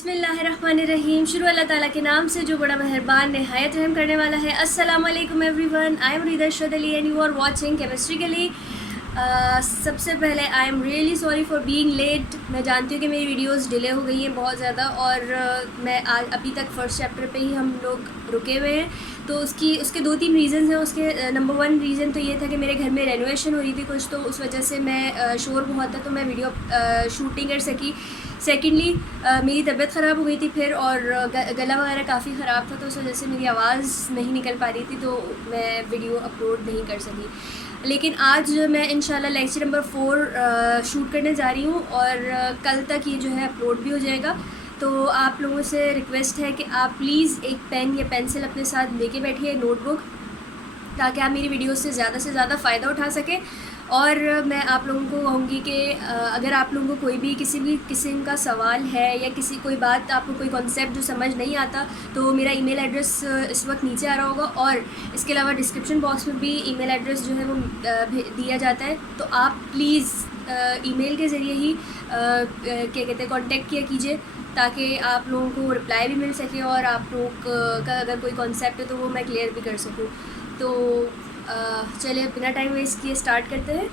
बिस्मिल्लाहिर्रहमानिर्रहीम। शुरू अल्लाह ताला के नाम से जो बड़ा मेहरबान नहायत रहम करने वाला है। अस्सलाम वालेकुम everyone, I am Rida Shad Ali and you are watching chemistry के लिए। सबसे पहले I am really sorry for being late. मैं जानती हूँ कि मेरी वीडियोस डिले हो गई हैं बहुत ज़्यादा, और मैं आज अभी तक फ़र्स्ट चैप्टर पे ही हम लोग रुके हुए हैं। तो उसके दो तीन रीज़न्स हैं। उसके नंबर वन रीज़न तो ये था कि मेरे घर में रेनोवेशन हो रही थी कुछ, तो उस वजह से मैं शोर बहुत था तो मैं वीडियो शूट नहीं कर सकी। सेकेंडली मेरी तबीयत ख़राब हो गई थी फिर, और गला वगैरह काफ़ी ख़राब था, तो उस वजह से मेरी आवाज़ नहीं निकल पा रही थी, तो मैं वीडियो अपलोड नहीं कर सकी। लेकिन आज मैं इंशाल्लाह लेक्चर नंबर 4 शूट करने जा रही हूँ, और कल तक ये जो है अपलोड भी हो जाएगा। तो आप लोगों से रिक्वेस्ट है कि आप प्लीज़ एक पेन या पेंसिल अपने साथ लेके बैठिए, नोटबुक, ताकि आप मेरी वीडियो से ज़्यादा फ़ायदा उठा सकें। और मैं आप लोगों को कहूँगी कि अगर आप लोगों को कोई भी किसी भी किस्म का सवाल है या कोई बात, आपको कोई कॉन्सेप्ट जो समझ नहीं आता, तो मेरा ईमेल एड्रेस इस वक्त नीचे आ रहा होगा, और इसके अलावा डिस्क्रिप्शन बॉक्स में भी ईमेल एड्रेस जो है वो दिया जाता है। तो आप प्लीज़ ईमेल के ज़रिए ही क्या कहते हैं कॉन्टेक्ट किया कीजिए, ताकि आप लोगों को रिप्लाई भी मिल सके, और आप लोग का अगर कोई कॉन्सेप्ट है तो वो मैं क्लियर भी कर सकूँ। तो चलिए बिना टाइम वेस्ट किए स्टार्ट करते हैं।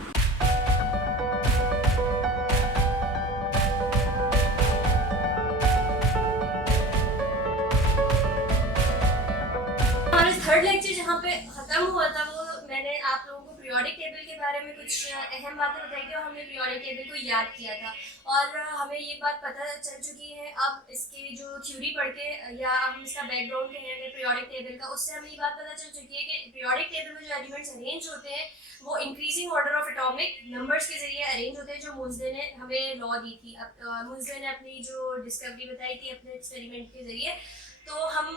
हमारा थर्ड लेक्चर जहाँ पे ख़त्म हुआ था, वो मैंने आप लोगों को पीरियोडिक टेबल के बारे में कुछ अहम बातें बताई थी, और हमने पीरियोडिक टेबल को याद किया था, और हमें ये बात पता चल चुकी है अब इसके जो थ्योरी पढ़ के, या हम इसका बैकग्राउंड कहेंगे पीरियोडिक टेबल का, उससे हमें ये बात पता चल चुकी है कि पीरियोडिक टेबल में जो एलिमेंट्स अरेंज होते हैं वो increasing order of atomic numbers के जरिए अरेंज होते हैं, जो मोज़ले ने हमें लॉ दी थी। मोज़ले ने अपनी जो डिस्कवरी बताई थी अपने एक्सपेरिमेंट के जरिए। तो हम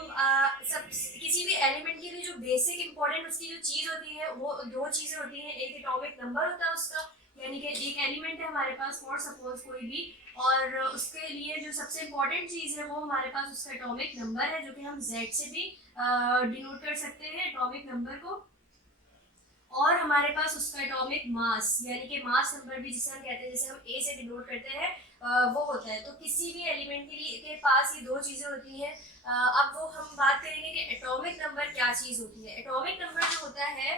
सब किसी भी एलिमेंट के लिए जो बेसिक इंपॉर्टेंट उसकी जो चीज़ होती है वो दो चीज़ें होती हैं। एक एटॉमिक नंबर होता है उसका, यानी कि एक एलिमेंट है हमारे पास फॉर सपोज कोई भी, और उसके लिए जो सबसे इम्पोर्टेंट चीज़ है वो हमारे पास उसका एटॉमिक नंबर है, जो कि हम Z से भी डिनोट कर सकते हैं एटॉमिक नंबर को। और हमारे पास उसका एटॉमिक मास, यानी कि मास नंबर भी जिसे हम कहते हैं, जैसे हम ए से डिनोट करते हैं, वो होता है। तो किसी भी एलिमेंट के लिए के पास ये दो चीज़ें होती हैं। अब वो हम बात करेंगे कि एटॉमिक नंबर क्या चीज़ होती है। एटॉमिक नंबर जो होता है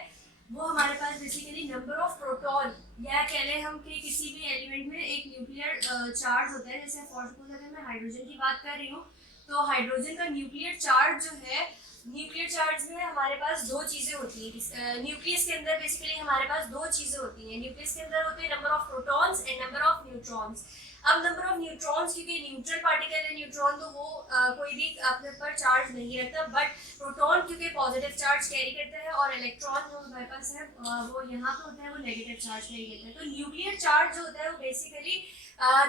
वो हमारे पास बेसिकली नंबर ऑफ प्रोटॉन, या कह लें हम कि किसी भी एलिमेंट में एक न्यूक्लियर चार्ज होता है। जैसे फॉर सपोज अगर मैं हाइड्रोजन की बात कर रही हूँ, तो हाइड्रोजन का न्यूक्लियर चार्ज जो है, न्यूक्लियर चार्ज में हमारे पास दो चीज़ें होती हैं। न्यूक्लियस के अंदर बेसिकली हमारे पास दो चीज़ें होती हैं। न्यूक्लियस के अंदर होते हैं number of protons and number of neutrons. अब नंबर ऑफ न्यूट्रॉन्स, क्योंकि न्यूट्रल पार्टिकल है न्यूट्रॉन, तो वो कोई भी अपने ऊपर चार्ज नहीं रखता, बट प्रोटॉन क्योंकि पॉजिटिव चार्ज कैरी करता है, और इलेक्ट्रॉन जो हमारे पास है वो यहाँ पे होता है, वो नेगेटिव चार्ज कैरी करता है। तो न्यूक्लियर चार्ज जो होता है वो बेसिकली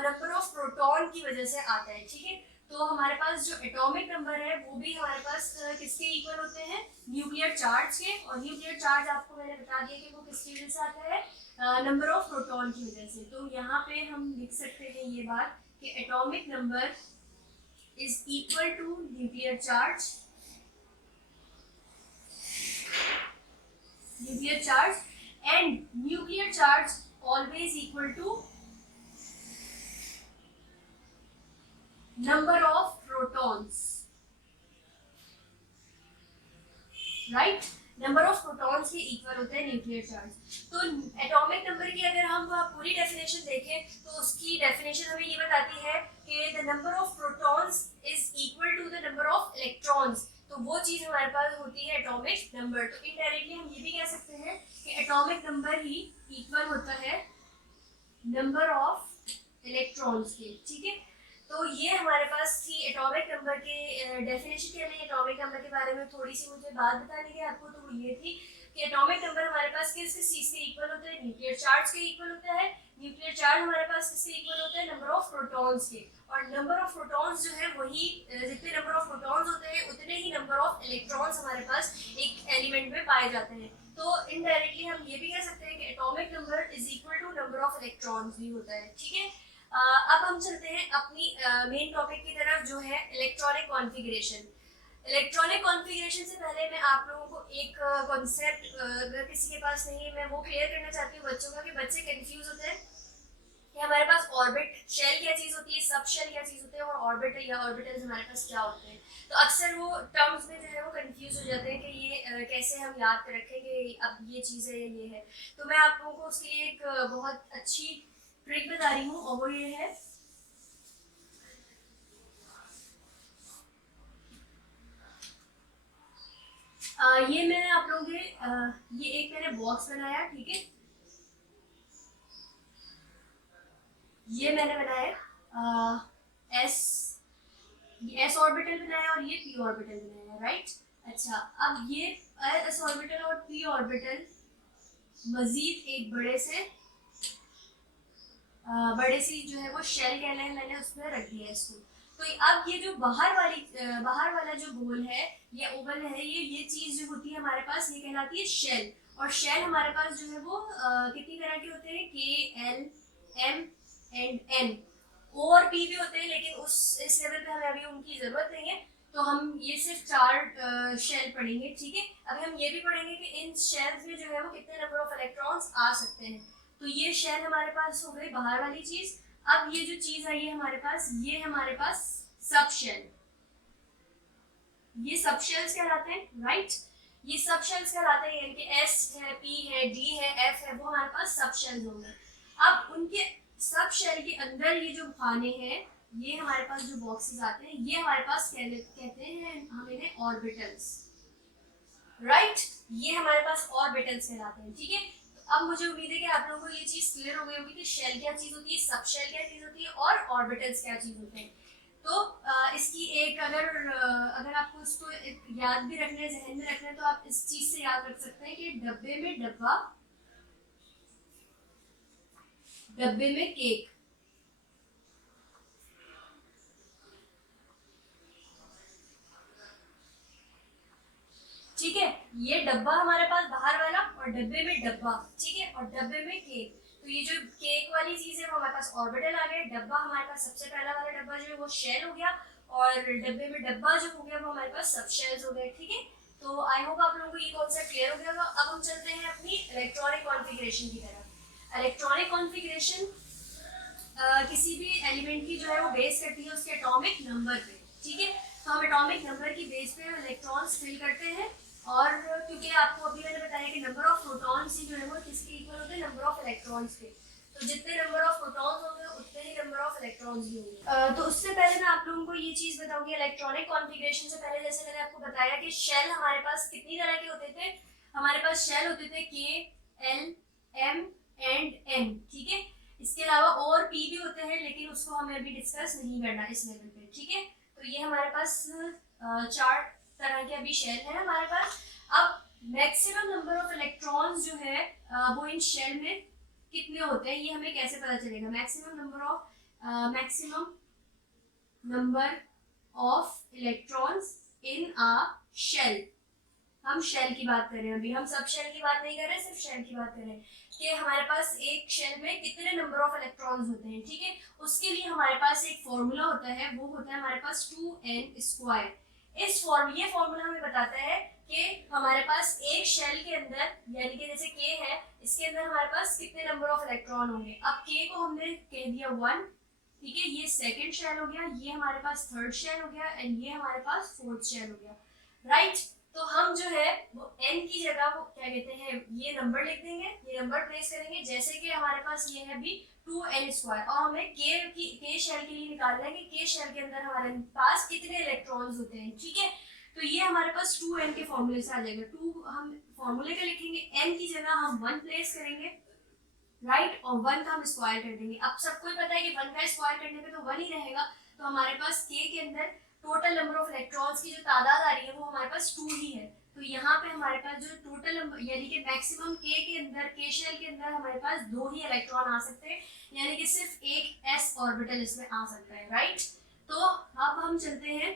नंबर ऑफ प्रोटॉन की वजह से आता है, ठीक है। तो हमारे पास जो एटॉमिक नंबर है वो भी हमारे पास किसके इक्वल होते हैं, न्यूक्लियर चार्ज के। और न्यूक्लियर चार्ज आपको मैंने बता दिया कि वो किसकी वजह से आता है, नंबर ऑफ प्रोटॉन की वजह से। तो यहाँ पे हम लिख सकते हैं ये बात कि atomic number is equal to nuclear charge, and nuclear charge always equal to number of protons, right. Number of protons के इक्वल होते हैं न्यूक्लियर चार्ज। तो एटॉमिक नंबर की अगर हम पूरी डेफिनेशन देखें, तो उसकी डेफिनेशन हमें ये बताती है कि the number of protons is equal to the number of electrons. तो वो चीज हमारे पास होती है एटॉमिक नंबर। तो इनडायरेक्टली हम ये भी कह सकते हैं कि एटॉमिक नंबर ही इक्वल होता है नंबर ऑफ इलेक्ट्रॉन्स के, ठीक है। तो ये हमारे पास थी एटॉमिक नंबर के डेफिनेशन के। लिए एटॉमिक नंबर के बारे में थोड़ी सी मुझे बात बतानी है आपको, तो वो ये थी कि एटॉमिक नंबर हमारे पास किस चीज के इक्वल होता है, न्यूक्लियर चार्ज के इक्वल होता है। न्यूक्लियर चार्ज हमारे पास किसके इक्वल होता है, नंबर ऑफ प्रोटॉन्स के। और नंबर ऑफ प्रोटॉन्स जो है वही, जितने नंबर ऑफ प्रोटॉन्स होते हैं उतने ही नंबर ऑफ इलेक्ट्रॉन्स हमारे पास एक एलिमेंट में पाए जाते हैं। तो इनडायरेक्टली हम ये भी कह सकते हैं कि atomic number is equal to number of electrons भी होता है, ठीक है। अब हम चलते हैं अपनी मेन टॉपिक की तरफ, जो है इलेक्ट्रॉनिक कॉन्फ़िगरेशन। इलेक्ट्रॉनिक कॉन्फ़िगरेशन से पहले मैं आप लोगों को एक कॉन्सेप्ट, अगर किसी के पास नहीं है, मैं वो क्लियर करना चाहती हूँ बच्चों का, कि बच्चे कंफ्यूज होते हैं कि हमारे पास ऑर्बिट शेल क्या चीज़ होती है, सब शेल क्या चीज़ होती है, और ऑर्बिट या ऑर्बिटल्स हमारे पास क्या होते हैं। तो अक्सर वो टर्म्स में जो है वो कंफ्यूज हो जाते हैं कि ये कैसे हम याद कर रखें कि अब ये चीज़ है या ये है। तो मैं आप लोगों को उसके लिए एक बहुत अच्छी ट्रिक बता रही हूँ, और वो ये है, ये मैंने आप लोगों के ये एक मैंने बॉक्स बनाया, ठीक है, ये मैंने बनाया एस, ये एस ऑर्बिटल बनाया और ये पी ऑर्बिटल बनाया, राइट। अच्छा, अब ये एस ऑर्बिटल और पी ऑर्बिटल मजीद एक बड़े सी जो है वो शेल कह लें, मैंने उसमें रख दिया इसको। तो अब ये जो बाहर वाला जो गोल है या ओवल है, ये चीज जो होती है हमारे पास, ये कहलाती है शेल। और शेल हमारे पास जो है वो कितनी तरह के होते हैं, के, एल, एम एंड एन। ओ और पी भी होते हैं, लेकिन इस लेवल पे हमें अभी उनकी जरूरत नहीं है। तो हम ये सिर्फ 4 शेल पढ़ेंगे, ठीक है। अभी हम ये भी पढ़ेंगे कि इन शेल्स में जो है वो कितने नंबर ऑफ इलेक्ट्रॉन्स आ सकते हैं। तो ये शेल हमारे पास हो गई बाहर वाली चीज। अब ये जो चीज आई है हमारे पास, ये हमारे पास सब शेल, ये सब शेल्स कहलाते हैं, राइट। ये सब शेल्स कहलाते हैं, यानी कि एस है, पी है, डी है, एफ है, वो हमारे पास सब शेल्स होंगे। अब उनके सब शेल के अंदर ये जो खाने हैं, ये हमारे पास जो बॉक्सेस आते हैं, ये हमारे पास कहते हैं हम इन्हें ऑर्बिटल्स, राइट। ये हमारे पास ऑर्बिटल्स कहलाते हैं, ठीक है। तो अब मुझे उम्मीद है कि आप लोगों को ये चीज क्लियर हो गई होगी कि शेल क्या चीज होती है, सब शेल क्या चीज होती है, और ऑर्बिटल्स क्या चीज होते हैं। तो इसकी एक अगर आपको इसको याद भी रखना है, जहन में रखना है, तो आप इस चीज से याद रख सकते हैं कि डब्बे में डब्बा, डब्बे में केक, ठीक है। ये डब्बा हमारे पास बाहर वाला, और डब्बे में डब्बा, ठीक है, और डब्बे में केक। तो ये जो केक वाली चीज है वो हमारे पास ऑर्बिटल आ गया, डब्बा हमारे पास सबसे पहला वाला डब्बा जो है वो शेल हो गया, और डब्बे में डब्बा जो हो गया वो हमारे पास सब शेल्स हो गए, ठीक है। तो आई होप आप लोगों को ये कॉन्सेप्ट क्लियर हो गया होगा। अब हम चलते हैं अपनी इलेक्ट्रॉनिक कॉन्फ़िगरेशन की तरफ। इलेक्ट्रॉनिक कॉन्फ़िगरेशन किसी भी एलिमेंट की जो है वो बेस करती है उसके एटॉमिक नंबर पे, ठीक है। तो हम एटॉमिक नंबर की बेस पे इलेक्ट्रॉन्स फिल करते हैं, और क्योंकि आपको अभी मैंने बताया कि नंबर ऑफ प्रोटॉन्स ही जो है वो किसके इक्वल होते हैं, नंबर ऑफ इलेक्ट्रॉन्स के। तो जितने नंबर ऑफ प्रोटॉन्स होंगे उतने ही नंबर ऑफ इलेक्ट्रॉन्स भी होंगे। तो उससे पहले मैं आप लोगों को ये चीज बताऊंगी, इलेक्ट्रॉनिक कॉन्फ़िगरेशन से पहले, जैसे मैंने आपको बताया कि शेल हमारे पास कितनी तरह के होते थे। हमारे पास शेल होते थे के, एल, एम एंड एन, ठीक है। इसके अलावा ओ और पी भी होते हैं, लेकिन उसको हमें अभी डिस्कस नहीं करना इस लेवल पे, ठीक है। तो ये हमारे पास 4 तरह के अभी शेल है हमारे पास। अब मैक्सिमम नंबर ऑफ इलेक्ट्रॉन्स जो है वो इन शेल में कितने होते हैं, ये हमें कैसे पता चलेगा। Maximum number of electrons in a shell, हम शेल की बात कर रहे हैं अभी, हम सब शेल की बात नहीं कर रहे, सिर्फ शेल की बात कर रहे हैं कि हमारे पास एक शेल में कितने नंबर ऑफ इलेक्ट्रॉन्स होते हैं, ठीक है। उसके लिए हमारे पास एक फॉर्मूला होता है, वो होता है हमारे पास 2n²। ये फॉर्मूला हमें बताता है कि हमारे पास एक शेल के अंदर, यानी कि जैसे के है, इसके अंदर हमारे पास कितने नंबर ऑफ इलेक्ट्रॉन होंगे। अब के को हमने कह दिया 1, ठीक है, ये सेकेंड शेल हो गया, ये हमारे पास थर्ड शेल हो गया, एंड ये हमारे पास फोर्थ शेल हो गया, राइट। तो हम जो है वो n की जगह वो क्या कहते हैं, ये नंबर लिख देंगे, ये नंबर प्लेस करेंगे, जैसे कि हमारे पास ये है अभी 2n², और हमें के शेल के लिए निकालना है कि के शेल के अंदर हमारे पास कितने इलेक्ट्रॉन्स होते हैं, ठीक है। तो ये हमारे पास 2n के फॉर्मूले से आ जाएगा। 2 हम फॉर्मूले का लिखेंगे, n की जगह हम 1 प्लेस करेंगे, राइट, और 1 का हम स्क्वायर कर देंगे। अब सबको पता है कि 1 का स्क्वायर करने पे तो 1 ही रहेगा। तो हमारे पास के अंदर टोटल नंबर ऑफ इलेक्ट्रॉन्स की जो तादाद आ रही है वो हमारे पास 2 ही है। तो यहाँ पे हमारे पास जो टोटल नंबर, यानी कि मैक्सिमम के अंदर, के शेल के अंदर हमारे पास 2 ही इलेक्ट्रॉन आ सकते हैं, यानी कि सिर्फ एक s ऑर्बिटल इसमें आ सकता है, राइट। तो अब हम चलते हैं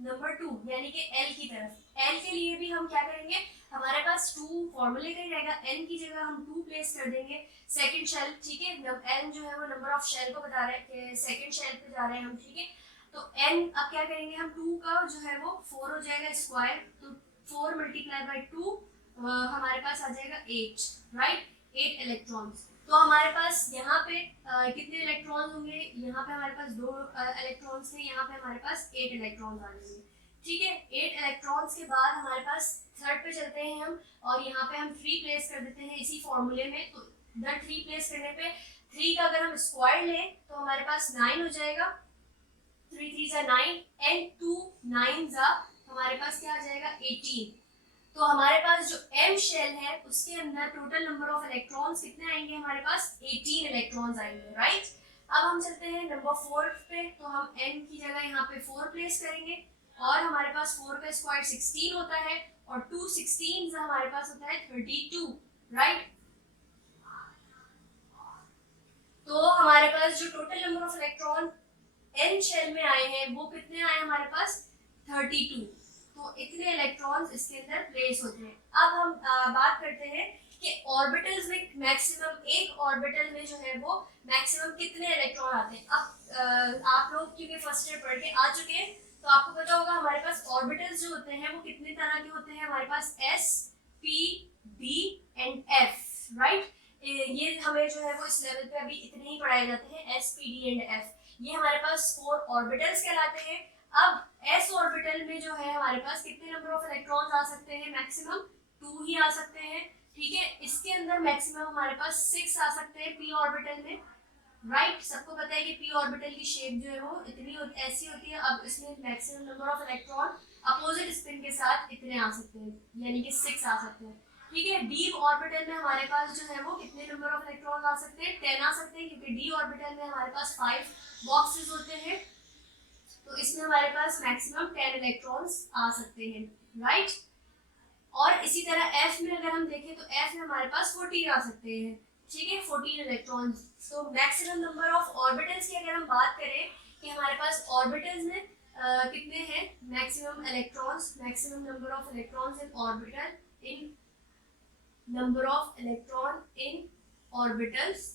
नंबर 2 यानी कि l की तरफ। l के लिए भी हम क्या करेंगे, हमारे पास 2 फॉर्मूले का ही रहेगा, n की जगह हम 2 प्लेस कर देंगे, सेकंड शेल, ठीक है। n जो है वो नंबर ऑफ शेल को बता रहा है कि सेकंड शेल पे जा रहे हैं हम, ठीक है। तो n अब क्या करेंगे हम, 2 का जो है वो 4 हो जाएगा स्क्वायर, तो 4 × 2 हमारे पास आ जाएगा 8, राइट, 8 इलेक्ट्रॉन्स। तो हमारे पास यहाँ पे कितने इलेक्ट्रॉन होंगे, यहाँ पे हमारे पास 2 इलेक्ट्रॉन्स थे, यहाँ पे हमारे पास 8 इलेक्ट्रॉन्स आ जाएंगे। ठीक है, 8 इलेक्ट्रॉन्स के बाद हमारे पास थर्ड पे चलते हैं हम, और यहाँ पे हम 3 प्लेस कर देते हैं इसी फॉर्मूले में। तो इधर 3 प्लेस करने पे 3 का अगर हम स्क्वायर लें तो हमारे पास 9 हो जाएगा, 3 3 जा 9 एंड 2 9 जा हमारे पास क्या आ जाएगा 18। तो हमारे पास जो एम शेल है उसके अंदर टोटल नंबर ऑफ इलेक्ट्रॉन्स कितने आएंगे, हमारे पास 18 इलेक्ट्रॉन्स आएंगे, राइट। अब हम चलते हैं नंबर 4 पे, तो हम एन की जगह यहाँ पे 4 प्लेस करेंगे, और हमारे पास 4 का स्क्वायर 16 होता है, और 2 16 हमारे पास होता है 32, राइट। तो हमारे पास जो total number of electron n shell में आए हैं वो कितने आए हमारे पास 32। तो इतने इलेक्ट्रॉन्स इसके अंदर प्लेस होते हैं। अब हम बात करते हैं कि ऑर्बिटल्स में मैक्सिमम, एक ऑर्बिटल में जो है वो मैक्सिमम कितने इलेक्ट्रॉन आते हैं। अब आप लोग क्योंकि फर्स्ट ईयर पढ़ के आ चुके हैं तो आपको पता होगा हमारे पास ऑर्बिटल्स जो होते हैं वो कितने तरह के होते हैं, हमारे पास S, P, D and F, right. ये हमें जो है वो इस लेवल पे अभी इतने ही पढ़ाए जाते हैं, S, P, D and F. ये हमारे पास 4 ऑर्बिटल्स कहलाते हैं। अब एस ऑर्बिटल में जो है हमारे पास कितने नंबर ऑफ इलेक्ट्रॉन्स आ सकते हैं, मैक्सिमम 2 ही आ सकते हैं, ठीक है। इसके अंदर मैक्सिमम हमारे पास 6 आ सकते हैं पी ऑर्बिटल में, राइट। सबको पता है कि पी ऑर्बिटल की शेप जो है वो इतनी ऐसी होती है। अब इसमें maximum number of electron opposite spin के साथ इतने आ सकते हैं, यानी कि 6 आ सकते हैं, ठीक है। डी ऑर्बिटल में हमारे पास जो है वो कितने नंबर ऑफ इलेक्ट्रॉन आ सकते हैं, 10 आ सकते हैं, क्योंकि डी ऑर्बिटल में हमारे पास 5 बॉक्सेस होते हैं। तो इसमें हमारे पास मैक्सिमम 10 इलेक्ट्रॉन्स आ सकते हैं, राइट। और इसी तरह एफ में अगर हम देखें तो एफ में हमारे पास 14 आ सकते हैं, ठीक है, 14 इलेक्ट्रॉन्स। तो मैक्सिमम नंबर ऑफ ऑर्बिटल्स की अगर हम बात करें कि हमारे पास ऑर्बिटल्स में कितने हैं maximum electrons, maximum number of electrons in orbital, in number of electron in orbitals,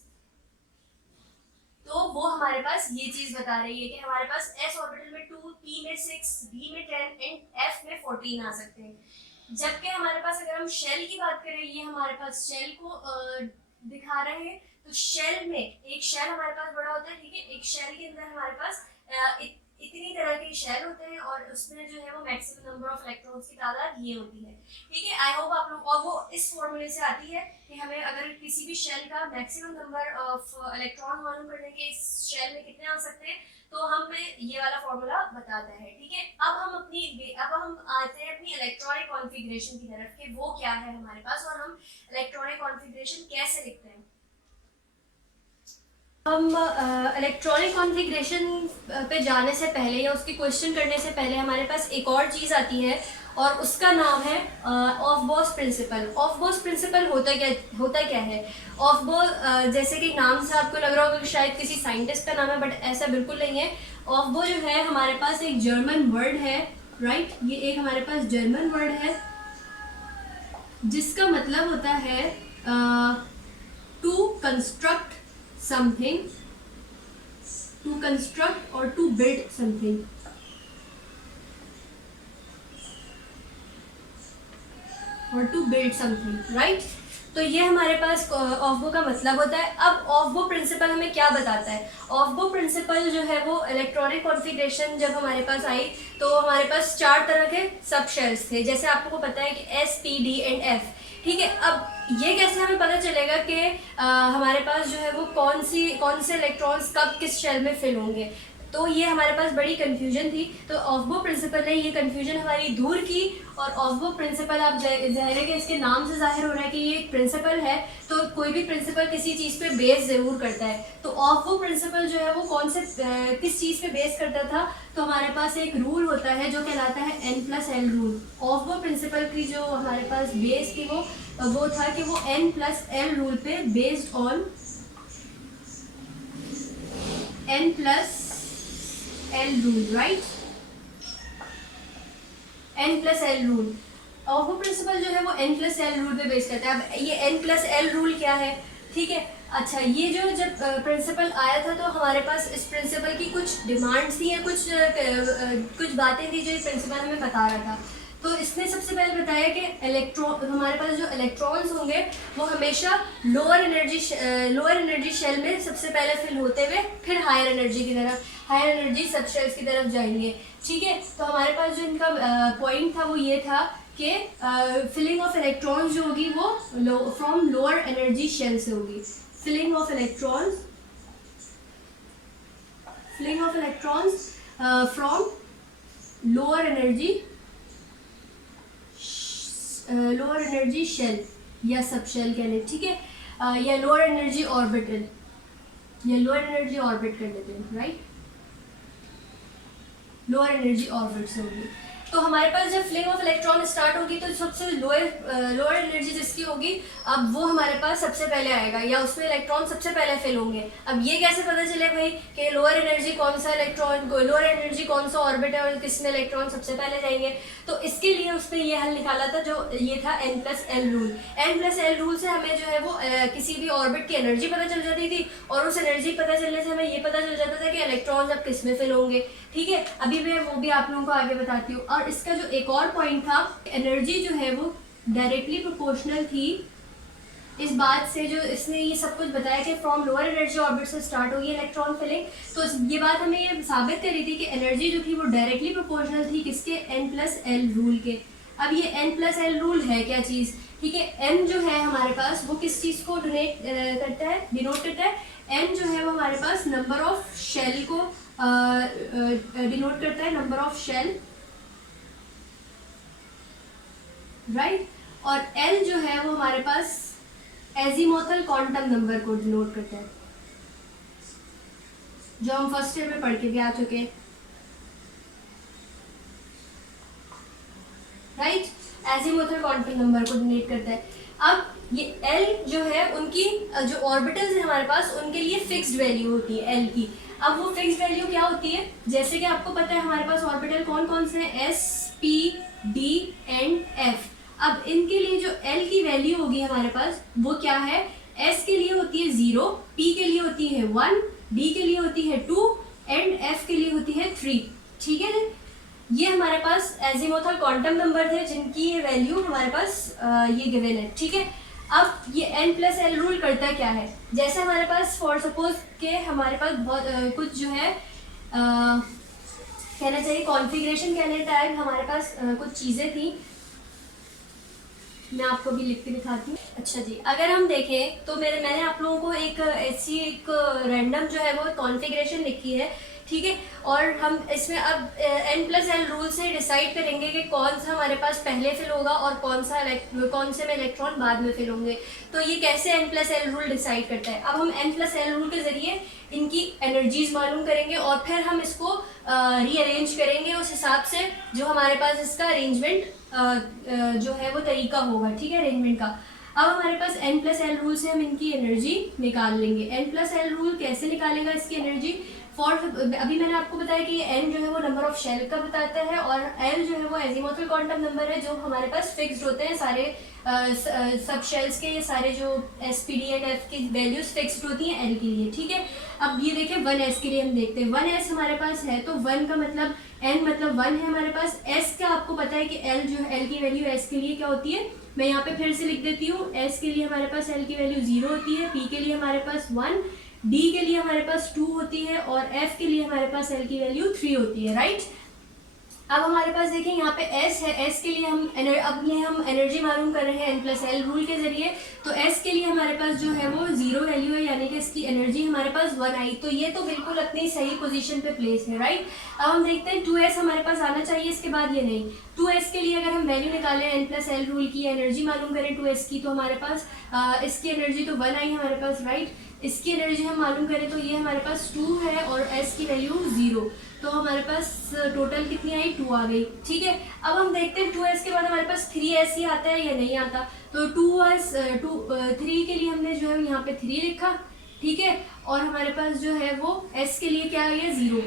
तो वो हमारे पास ये चीज बता रही है कि हमारे पास एस ऑर्बिटल में 2, पी में 6, डी में 10 एंड एफ में 14 आ सकते हैं। जबकि हमारे पास अगर हम शेल की बात करें, ये हमारे पास शेल को दिखा रहे हैं। तो शेल में एक शेल हमारे पास बड़ा होता है, ठीक है, एक शेल के अंदर हमारे पास इतनी तरह के शेल होते हैं, और उसमें जो है वो मैक्सिमम नंबर ऑफ इलेक्ट्रॉन्स की तादाद ये होती है, ठीक है। आई होप आप लोग, और वो इस फॉर्मूले से आती है कि हमें अगर किसी भी शेल का मैक्सिमम नंबर ऑफ इलेक्ट्रॉन मालूम करने के इस शेल में कितने आ सकते हैं, तो हमें ये वाला फॉर्मूला बताता है, ठीक है। अब हम आते हैं अपनी इलेक्ट्रॉनिक कॉन्फ़िगरेशन की तरफ कि वो क्या है हमारे पास, और हम इलेक्ट्रॉनिक कॉन्फ़िगरेशन कैसे लिखते हैं। हम इलेक्ट्रॉनिक कॉन्फ़िगरेशन पे जाने से पहले या उसकी क्वेश्चन करने से पहले हमारे पास एक और चीज़ आती है, और उसका नाम है ऑफ-बॉस प्रिंसिपल। ऑफ-बॉस प्रिंसिपल होता क्या है। ऑफ-बॉस जैसे कि नाम से आपको लग रहा होगा कि शायद किसी साइंटिस्ट का नाम है, बट ऐसा बिल्कुल नहीं है। ऑफ-बॉस जो है हमारे पास एक जर्मन वर्ड है, राइट। ये एक हमारे पास जर्मन वर्ड है जिसका मतलब होता है to construct something, to construct or to build something, or to build something, right। तो ये हमारे पास ऑफ-बो का मतलब होता है। अब ऑफ-बो प्रिंसिपल हमें क्या बताता है। ऑफ-बो प्रिंसिपल जो है वो इलेक्ट्रॉनिक कॉन्फ़िगरेशन जब हमारे पास आई तो हमारे पास 4 तरह के सब शेल्स थे, जैसे आपको पता है कि S, P, D and F, ठीक है। अब ये कैसे हमें पता चलेगा कि हमारे पास जो है वो कौन से इलेक्ट्रॉन्स कब किस शेल में फिल होंगे। तो ये हमारे पास बड़ी कंफ्यूजन थी। तो ऑफ-बो प्रिंसिपल ने ये कंफ्यूजन हमारी दूर की, और ऑफ-बो प्रिंसिपल आप ज़ाहिर है कि इसके नाम से जाहिर हो रहा है कि ये एक प्रिंसिपल है। तो कोई भी प्रिंसिपल किसी चीज़ पे बेस ज़रूर करता है। तो ऑफ-बो प्रिंसिपल जो है वो किस चीज़ पे बेस करता था, तो हमारे पास एक रूल होता है जो कहलाता है N+L रूल। ऑफ-बो प्रिंसिपल की जो हमारे पास बेस थी वो था कि वो N+L रूल पे based on N+L rule, right. N+L rule, Aufbau principle जो है वो N+L रूल पे बेस करता है। अब ये N+L रूल क्या है, ठीक है। अच्छा, ये जो जब प्रिंसिपल आया था तो हमारे पास इस प्रिंसिपल की कुछ डिमांड्स थी या कुछ बातें थी जो ये प्रिंसिपल हमें बता रहा था। तो इसने सबसे पहले बताया कि इलेक्ट्रॉन, हमारे पास जो इलेक्ट्रॉन्स होंगे वो हमेशा लोअर एनर्जी शेल में सबसे पहले फिल होते हुए फिर हायर एनर्जी सब शेल्स की तरफ जाएंगे। ठीक है, तो हमारे पास जो इनका पॉइंट था वो ये था कि फिलिंग ऑफ इलेक्ट्रॉन्स जो होगी वो फ्रॉम लोअर एनर्जी शेल से होगी। Filling of electrons from lower energy shell या सब शेल कह लें। ठीक है, या लोअर एनर्जी ऑर्बिट कर लेते हैं, राइट, लोअर एनर्जी ऑर्बिट से होगी। तो हमारे पास जब फ्लिंग ऑफ इलेक्ट्रॉन स्टार्ट होगी तो सबसे लोअर एनर्जी जिसकी होगी अब वो हमारे पास सबसे पहले आएगा या उसमें इलेक्ट्रॉन सबसे पहले फिल होंगे। अब ये कैसे पता चले भाई कि लोअर एनर्जी कौन सा ऑर्बिट है और किसमें इलेक्ट्रॉन सबसे पहले जाएंगे? तो इसके लिए उसने ये हल निकाला था जो ये था N+L रूल। N+L रूल से हमें जो है वो किसी भी ऑर्बिट की एनर्जी पता चल जाती थी और उस एनर्जी पता चलने से हमें ये पता चल जाता था कि इलेक्ट्रॉन अब किस में फिल होंगे। ठीक है, अभी मैं वो भी आप लोगों को आगे बताती हूँ। और इसका जो एक और पॉइंट था, एनर्जी जो है वो डायरेक्टली प्रोपोर्शनल थी इस बात से, जो इसने ये सब कुछ बताया कि फ्रॉम लोअर एनर्जी ऑर्बिट से स्टार्ट होगी इलेक्ट्रॉन फिलिंग। तो ये बात हमें ये साबित करी थी कि एनर्जी जो थी वो डायरेक्टली प्रोपोर्शनल थी किसके? N+L रूल के। अब ये N+L रूल है क्या चीज़? ठीक है, N जो है हमारे पास वो किस चीज़ को डिनोट करता है? N जो है वो हमारे पास नंबर ऑफ शेल को डिनोट करता है, नंबर ऑफ शेल, राइट। और L जो है वो हमारे पास एजीमोथल क्वांटम नंबर को डिनोट करता है, जो हम फर्स्ट ईयर में पढ़ के भी आ चुके हैं, राइट। एजीमोथल क्वांटम नंबर को डिनोट करता है। अब ये L जो है उनकी जो ऑर्बिटल्स है हमारे पास उनके लिए फिक्स्ड वैल्यू होती है L की। अब वो फिक्स्ड वैल्यू क्या होती है? जैसे कि आपको पता है हमारे पास ऑर्बिटल कौन कौन से हैं? S, P, D and F। अब इनके लिए जो L की वैल्यू होगी हमारे पास वो क्या है? S के लिए होती है 0, P के लिए होती है 1, D के लिए होती है 2 एंड F के लिए होती है 3। ठीक है, ये हमारे पास एजीमोथल क्वांटम नंबर थे जिनकी ये वैल्यू हमारे पास ये गिवन है। ठीक है, अब ये N+L रूल करता क्या है? जैसे हमारे पास फॉर सपोज के हमारे पास बहुत कुछ जो है कहना चाहिए कॉन्फ़िगरेशन कहने टाइम हमारे पास कुछ चीज़ें थी, मैं आपको भी लिख के दिखाती हूँ। अच्छा जी, अगर हम देखें तो मैंने आप लोगों को एक रैंडम जो है वो कॉन्फ़िगरेशन लिखी है। ठीक है, और हम इसमें अब N+L रूल से डिसाइड करेंगे कि कौन सा हमारे पास पहले फिल होगा और कौन से में इलेक्ट्रॉन बाद में फिल होंगे। तो ये कैसे N+L रूल डिसाइड करता है? अब हम N+L रूल के ज़रिए इनकी एनर्जीज मालूम करेंगे और फिर हम इसको रीअरेंज करेंगे उस हिसाब से जो हमारे पास इसका अरेंजमेंट जो है वो तरीका होगा। ठीक है, अरेंजमेंट का। अब हमारे पास N+L रूल से हम इनकी एनर्जी निकाल लेंगे। N+L रूल कैसे निकालेगा इसकी एनर्जी? अभी मैंने आपको बताया कि N जो है वो नंबर ऑफ शेल का बताता है और L जो है वो एजीमोथल क्वांटम नंबर है जो हमारे पास फिक्स्ड होते हैं सारे सब शेल्स के। ये सारे जो S, P, D and F की वैल्यूज फिक्स्ड होती हैं L के लिए। ठीक है, अब ये देखें 1s के लिए हम देखते हैं। 1s हमारे पास है तो 1 का मतलब N मतलब 1 है हमारे पास। S का आपको पता है कि L जो है L की वैल्यू S के लिए क्या होती है? मैं यहाँ पे फिर से लिख देती हूँ। S के लिए हमारे पास L की वैल्यू 0 होती है, P के लिए हमारे पास 1, D के लिए हमारे पास 2 होती है और F के लिए हमारे पास L की वैल्यू 3 होती है, राइट। अब हमारे पास देखें यहाँ पे S है, S के लिए हम एनर्जी मालूम कर रहे हैं N+L रूल के जरिए। तो S के लिए हमारे पास जो है वो 0 वैल्यू है, यानी कि इसकी एनर्जी हमारे पास 1 आई। तो ये तो बिल्कुल अपनी सही पोजीशन पे प्लेस है, राइट। अब हम देखते हैं 2s हमारे पास आना चाहिए, इसके बाद ये नहीं। 2s के लिए अगर हम वैल्यू निकालें N+L रूल की, एनर्जी मालूम करें 2s की, तो हमारे पास इसकी एनर्जी तो 1 आई हमारे पास, राइट। इसकी एनर्जी हम मालूम करें तो ये हमारे पास 2 है और S की वैल्यू 0, तो हमारे पास टोटल कितनी आई? 2 आ गई। ठीक है, अब हम देखते हैं 2s के बाद हमारे पास 3s ही आता है या नहीं आता। तो 3 के लिए हमने जो है यहाँ पे 3 लिखा, ठीक है, और हमारे पास जो है वो S के लिए क्या आ गया? 0,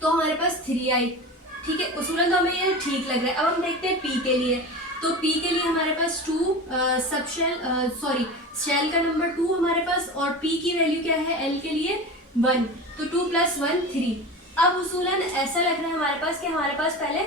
तो हमारे पास 3 आई। ठीक है, उसूलन तो हमें ये ठीक लग रहा है। अब हम देखते हैं P के लिए। तो P के लिए हमारे पास 2 शेल का नंबर 2 हमारे पास और P की वैल्यू क्या है? L के लिए 1, तो 2 + 1 3। अब उसूलन ऐसा लग रहा है हमारे पास कि हमारे पास पहले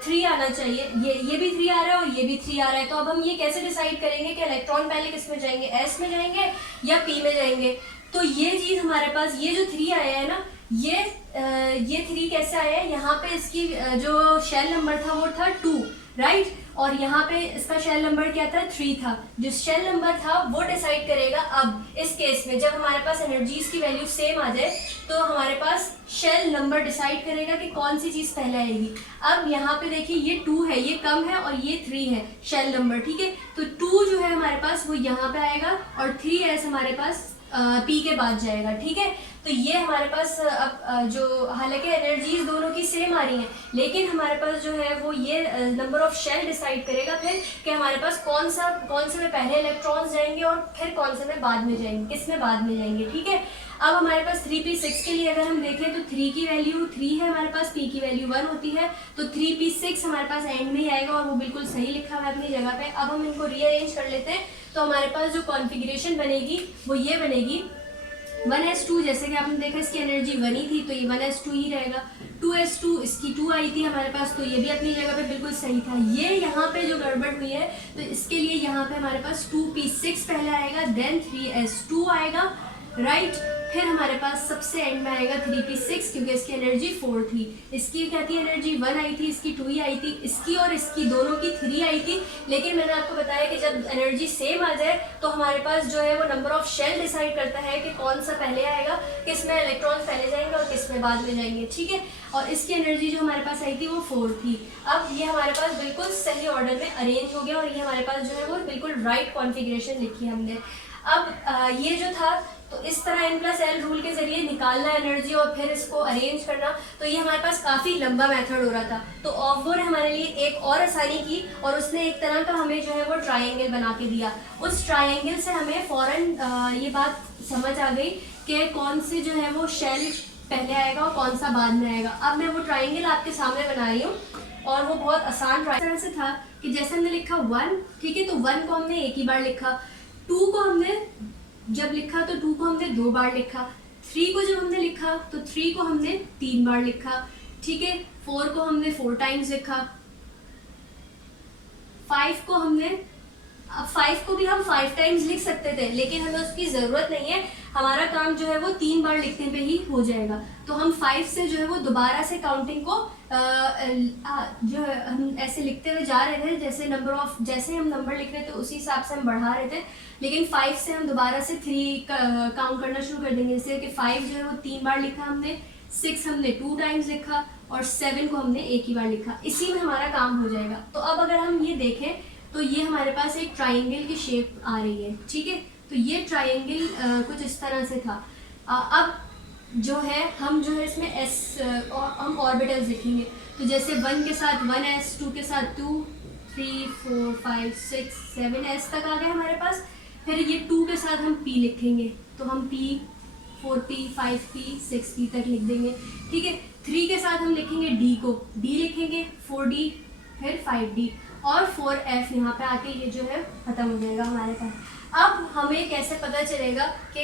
3 आना चाहिए, ये भी 3 आ रहा है और ये भी 3 आ रहा है। तो अब हम ये कैसे डिसाइड करेंगे कि इलेक्ट्रॉन पहले किस में जाएंगे, एस में जाएंगे या पी में जाएंगे। तो ये चीज़ हमारे पास, ये जो 3 आया है ना, ये 3 कैसे आया है, यहाँ पे इसकी जो शेल नंबर था वो था 2, राइट, और यहाँ पे इसका शेल नंबर क्या था, 3 था। जो शेल नंबर था वो डिसाइड करेगा। अब इस केस में जब हमारे पास एनर्जीज की वैल्यू सेम आ जाए तो हमारे पास शेल नंबर डिसाइड करेगा कि कौन सी चीज़ पहले आएगी। अब यहाँ पे देखिए ये 2 है, ये कम है, और ये 3 है शेल नंबर, ठीक है। तो 2 जो है हमारे पास वो यहाँ पे आएगा और 3s हमारे पास पी के बाद जाएगा, ठीक है। तो ये हमारे पास अब जो हालांकि एनर्जीज दोनों की सेम आ रही हैं, लेकिन हमारे पास जो है वो ये नंबर ऑफ शेल डिसाइड करेगा फिर कि हमारे पास कौन से में पहले इलेक्ट्रॉन्स जाएंगे और फिर कौन से में बाद में जाएंगे, किस में बाद में जाएंगे, ठीक है। अब हमारे पास 3p6 के लिए अगर हम देखें तो 3 की वैल्यू 3 है हमारे पास, p की वैल्यू 1 होती है, तो 3p6 हमारे पास एंड में ही आएगा और वो बिल्कुल सही लिखा हुआ है अपनी जगह पे। अब हम इनको रीअरेंज कर लेते हैं तो हमारे पास जो कॉन्फ़िगरेशन बनेगी वो ये बनेगी 1s2, जैसे कि आपने देखा इसकी एनर्जी 1 ही थी तो ये 1s2 ही रहेगा। 2s2 इसकी 2 आई थी हमारे पास, तो ये भी अपनी जगह पे बिल्कुल सही था। ये यहाँ पे जो गड़बड़ हुई है तो इसके लिए यहाँ पे हमारे पास 2p6 पहले आएगा, देन 3s2 आएगा, राइट। फिर हमारे पास सबसे एंड में आएगा 3p6 क्योंकि इसकी एनर्जी 4 थी। इसकी क्या थी एनर्जी 1 आई थी, इसकी 2 ही आई थी, इसकी और इसकी दोनों की 3 आई थी। लेकिन मैंने आपको बताया कि जब एनर्जी सेम आ जाए तो हमारे पास जो है वो नंबर ऑफ शेल डिसाइड करता है कि कौन सा पहले आएगा, किस में इलेक्ट्रॉन पहले जाएंगे और किस में बाद में जाएंगे, ठीक है। और इसकी एनर्जी जो हमारे पास आई थी वो 4 थी। अब ये हमारे पास बिल्कुल सही ऑर्डर में अरेंज हो गया और ये हमारे पास जो है वो बिल्कुल राइट कॉन्फ़िगरेशन लिखी हमने। अब ये जो था तो इस तरह n+l रूल के जरिए निकालना एनर्जी और फिर इसको अरेंज करना, तो ये हमारे पास काफ़ी लंबा मेथड हो रहा था। तो ऑफबोर ने हमारे लिए एक और आसानी की और उसने एक तरह का हमें जो है वो ट्रायंगल बना के दिया। उस ट्रायंगल से हमें फ़ौरन ये बात समझ आ गई कि कौन से जो है वो शेल पहले आएगा और कौन सा बाद में आएगा। अब मैं वो ट्रायंगल आपके सामने बना रही हूँ और वो बहुत आसान ट्रायंगल से था कि जैसे हमने लिखा 1, ठीक है, तो 1 को हमने एक ही बार लिखा, 2 को हमने जब लिखा तो 2 को हमने 2 बार लिखा, 3 को जब हमने लिखा तो 3 को हमने 3 बार लिखा, ठीक है, 4 को हमने 4 टाइम्स लिखा, 5 को हमने, अब 5 को भी हम 5 टाइम्स लिख सकते थे लेकिन हमें उसकी ज़रूरत नहीं है, हमारा काम जो है वो 3 बार लिखने पे ही हो जाएगा। तो हम 5 से जो है वो दोबारा से काउंटिंग को जो है हम ऐसे लिखते हुए जा रहे थे, जैसे हम नंबर लिख रहे थे उसी हिसाब से हम बढ़ा रहे थे, लेकिन 5 से हम दोबारा से 3 काउंट करना शुरू कर देंगे। जैसे कि 5 जो है वो 3 बार लिखा हमने, 6 हमने 2 टाइम्स लिखा और 7 को हमने एक ही बार लिखा, इसी में हमारा काम हो जाएगा। तो अब अगर हम ये देखें तो ये हमारे पास एक ट्राइंगल की शेप आ रही है, ठीक है। तो ये ट्राइंगल कुछ इस तरह से था। अब जो है हम जो है इसमें एस हम ऑर्बिटल्स लिखेंगे, तो जैसे 1 के साथ 1s, 2 के साथ 2, 3, 4, 5, 6, 7s तक आ गए हमारे पास। फिर ये 2 के साथ हम p लिखेंगे, तो हम p, 4p, 5p, 6p तक लिख देंगे, ठीक है। 3 के साथ हम लिखेंगे d को, d लिखेंगे, 4d, फिर 5d और 4f यहाँ पे आके ये जो है ख़त्म हो जाएगा हमारे पास। अब हमें कैसे पता चलेगा कि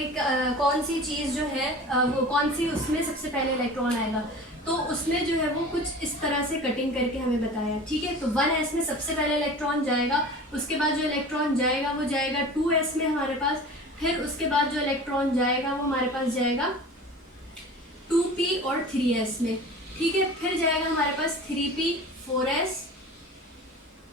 कौन सी चीज़ जो है वो कौन सी उसमें सबसे पहले इलेक्ट्रॉन आएगा, तो उसमें जो है वो कुछ इस तरह से कटिंग करके हमें बताया, ठीक है। तो 1s में सबसे पहले इलेक्ट्रॉन जाएगा, उसके बाद जो इलेक्ट्रॉन जाएगा वो जाएगा 2s में हमारे पास, फिर उसके बाद जो इलेक्ट्रॉन जाएगा वो हमारे पास जाएगा 2p और 3s में, ठीक है। फिर जाएगा हमारे पास 3p 4s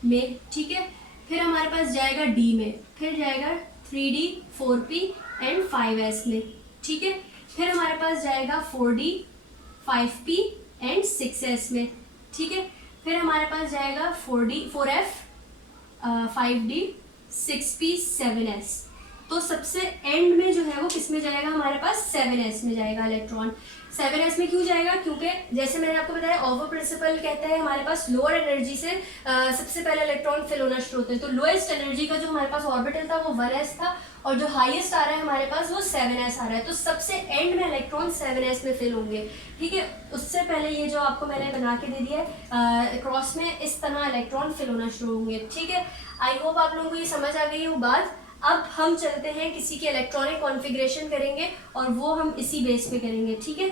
में, ठीक है। फिर हमारे पास जाएगा d में, फिर जाएगा 3d 4p एंड 5s में, ठीक है। फिर हमारे पास जाएगा 4d 5p एंड 6s में, ठीक है। फिर हमारे पास जाएगा 4f 5d 6p 7s। तो सबसे एंड में जो है वो किस में जाएगा हमारे पास 7s में जाएगा इलेक्ट्रॉन। 7s में क्यों जाएगा, क्योंकि जैसे मैंने आपको बताया ऑवर प्रिंसिपल कहता है हमारे पास लोअर एनर्जी से सबसे पहले इलेक्ट्रॉन फिल होना शुरू होते हैं। तो लोएस्ट एनर्जी का जो हमारे पास ऑर्बिटल था वो 1s था और जो हाईएस्ट आ रहा है हमारे पास वो 7s आ रहा है। तो सबसे एंड में इलेक्ट्रॉन 7s में फिल होंगे, ठीक है। उससे पहले ये जो आपको मैंने बना के दे दिया है क्रॉस में, इस तरह इलेक्ट्रॉन फिल होना शुरू होंगे, ठीक है। आई होप आप लोगों को ये समझ आ गई हो बात। अब हम चलते हैं किसी की इलेक्ट्रॉनिक कॉन्फ़िगरेशन करेंगे और वो हम इसी बेस पे करेंगे, ठीक है।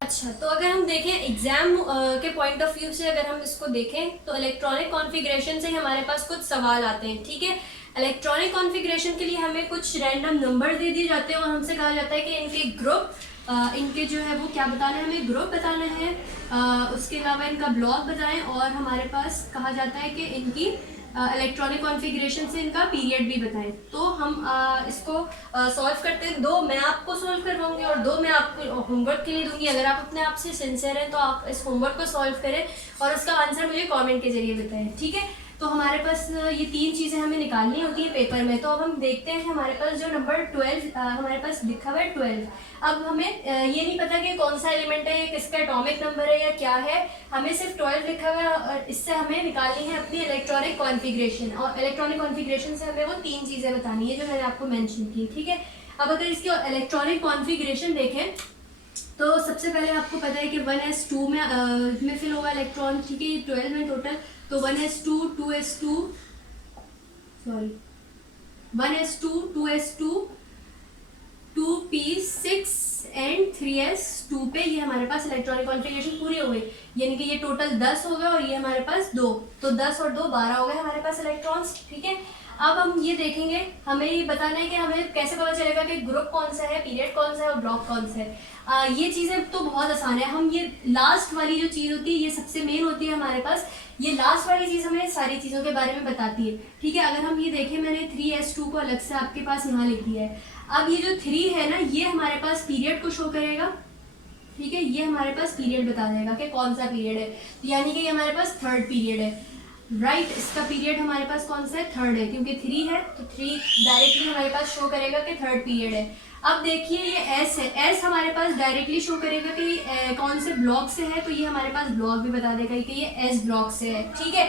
अच्छा, तो अगर हम देखें एग्जाम के पॉइंट ऑफ व्यू से, अगर हम इसको देखें तो इलेक्ट्रॉनिक कॉन्फ़िगरेशन से हमारे पास कुछ सवाल आते हैं। ठीक है, इलेक्ट्रॉनिक कॉन्फ़िगरेशन के लिए हमें कुछ रैंडम नंबर दे दिए जाते हैं और हमसे कहा जाता है कि इनके ग्रुप, इनके जो है वो क्या बताना है, हमें ग्रुप बताना है, उसके अलावा इनका ब्लॉक बताएं, और हमारे पास कहा जाता है कि इनकी इलेक्ट्रॉनिक कॉन्फ़िगरेशन से इनका पीरियड भी बताएं। तो हम इसको सॉल्व करते हैं। 2 मैं आपको सॉल्व करवाऊंगी और 2 मैं आपको होमवर्क के लिए दूंगी। अगर आप अपने आप से सिंसियर हैं तो आप इस होमवर्क को सॉल्व करें और उसका आंसर मुझे कमेंट के जरिए बताएं। ठीक है, तो हमारे पास ये 3 चीज़ें हमें निकालनी होती है पेपर में। तो अब हम देखते हैं हमारे पास जो नंबर 12 हमारे पास लिखा हुआ है 12। अब हमें ये नहीं पता कि कौन सा एलिमेंट है, ये किसका एटॉमिक नंबर है या क्या है, हमें सिर्फ 12 लिखा हुआ है और इससे हमें निकालनी है अपनी इलेक्ट्रॉनिक कॉन्फ़िगरेशन। और इलेक्ट्रॉनिक कॉन्फ़िगरेशन से हमें वो 3 चीज़ें बतानी है जो मैंने आपको मैंशन की। ठीक है, अब अगर इसकी इलेक्ट्रॉनिक कॉन्फ़िगरेशन देखें तो सबसे पहले आपको पता है कि 1s2 में फिल होगा इलेक्ट्रॉन। ठीक है, ये 12 में टोटल, तो 1s2 2s2 sorry 1s2 2s2 2p6 and 3s2 पे ये हमारे पास इलेक्ट्रॉनिक कॉन्फ़िगरेशन पूरी हो गई। यानी कि ये टोटल 10 हो गया और ये हमारे पास 2, तो 10 और 2 12 हो गए हमारे पास इलेक्ट्रॉन्स। ठीक है, अब हम ये देखेंगे, हमें ये बताना है कि हमें कैसे पता चलेगा कि ग्रुप कौन सा है, पीरियड कौन सा है और ब्लॉक कौन सा है। ये चीज़ें तो बहुत आसान है। हम ये लास्ट वाली जो चीज़ होती है ये सबसे मेन होती है हमारे पास। ये लास्ट वाली चीज़ हमें सारी चीज़ों के बारे में बताती है। ठीक है, अगर हम ये देखें, मैंने 3s2 को अलग से आपके पास यहाँ लिख दिया है। अब ये जो 3 है ना, ये हमारे पास पीरियड को शो करेगा। ठीक है, ये हमारे पास पीरियड बता देगा कि कौन सा पीरियड है, यानी कि ये हमारे पास 3rd पीरियड है। राइट, इसका पीरियड हमारे पास कौन सा है, 3rd है, क्योंकि 3 है तो 3 डायरेक्टली हमारे पास शो करेगा कि 3rd पीरियड है। अब देखिए ये एस है, एस हमारे पास डायरेक्टली शो करेगा कि कौन से ब्लॉक से है, तो ये हमारे पास ब्लॉक भी बता देगा कि ये एस ब्लॉक से है। ठीक है,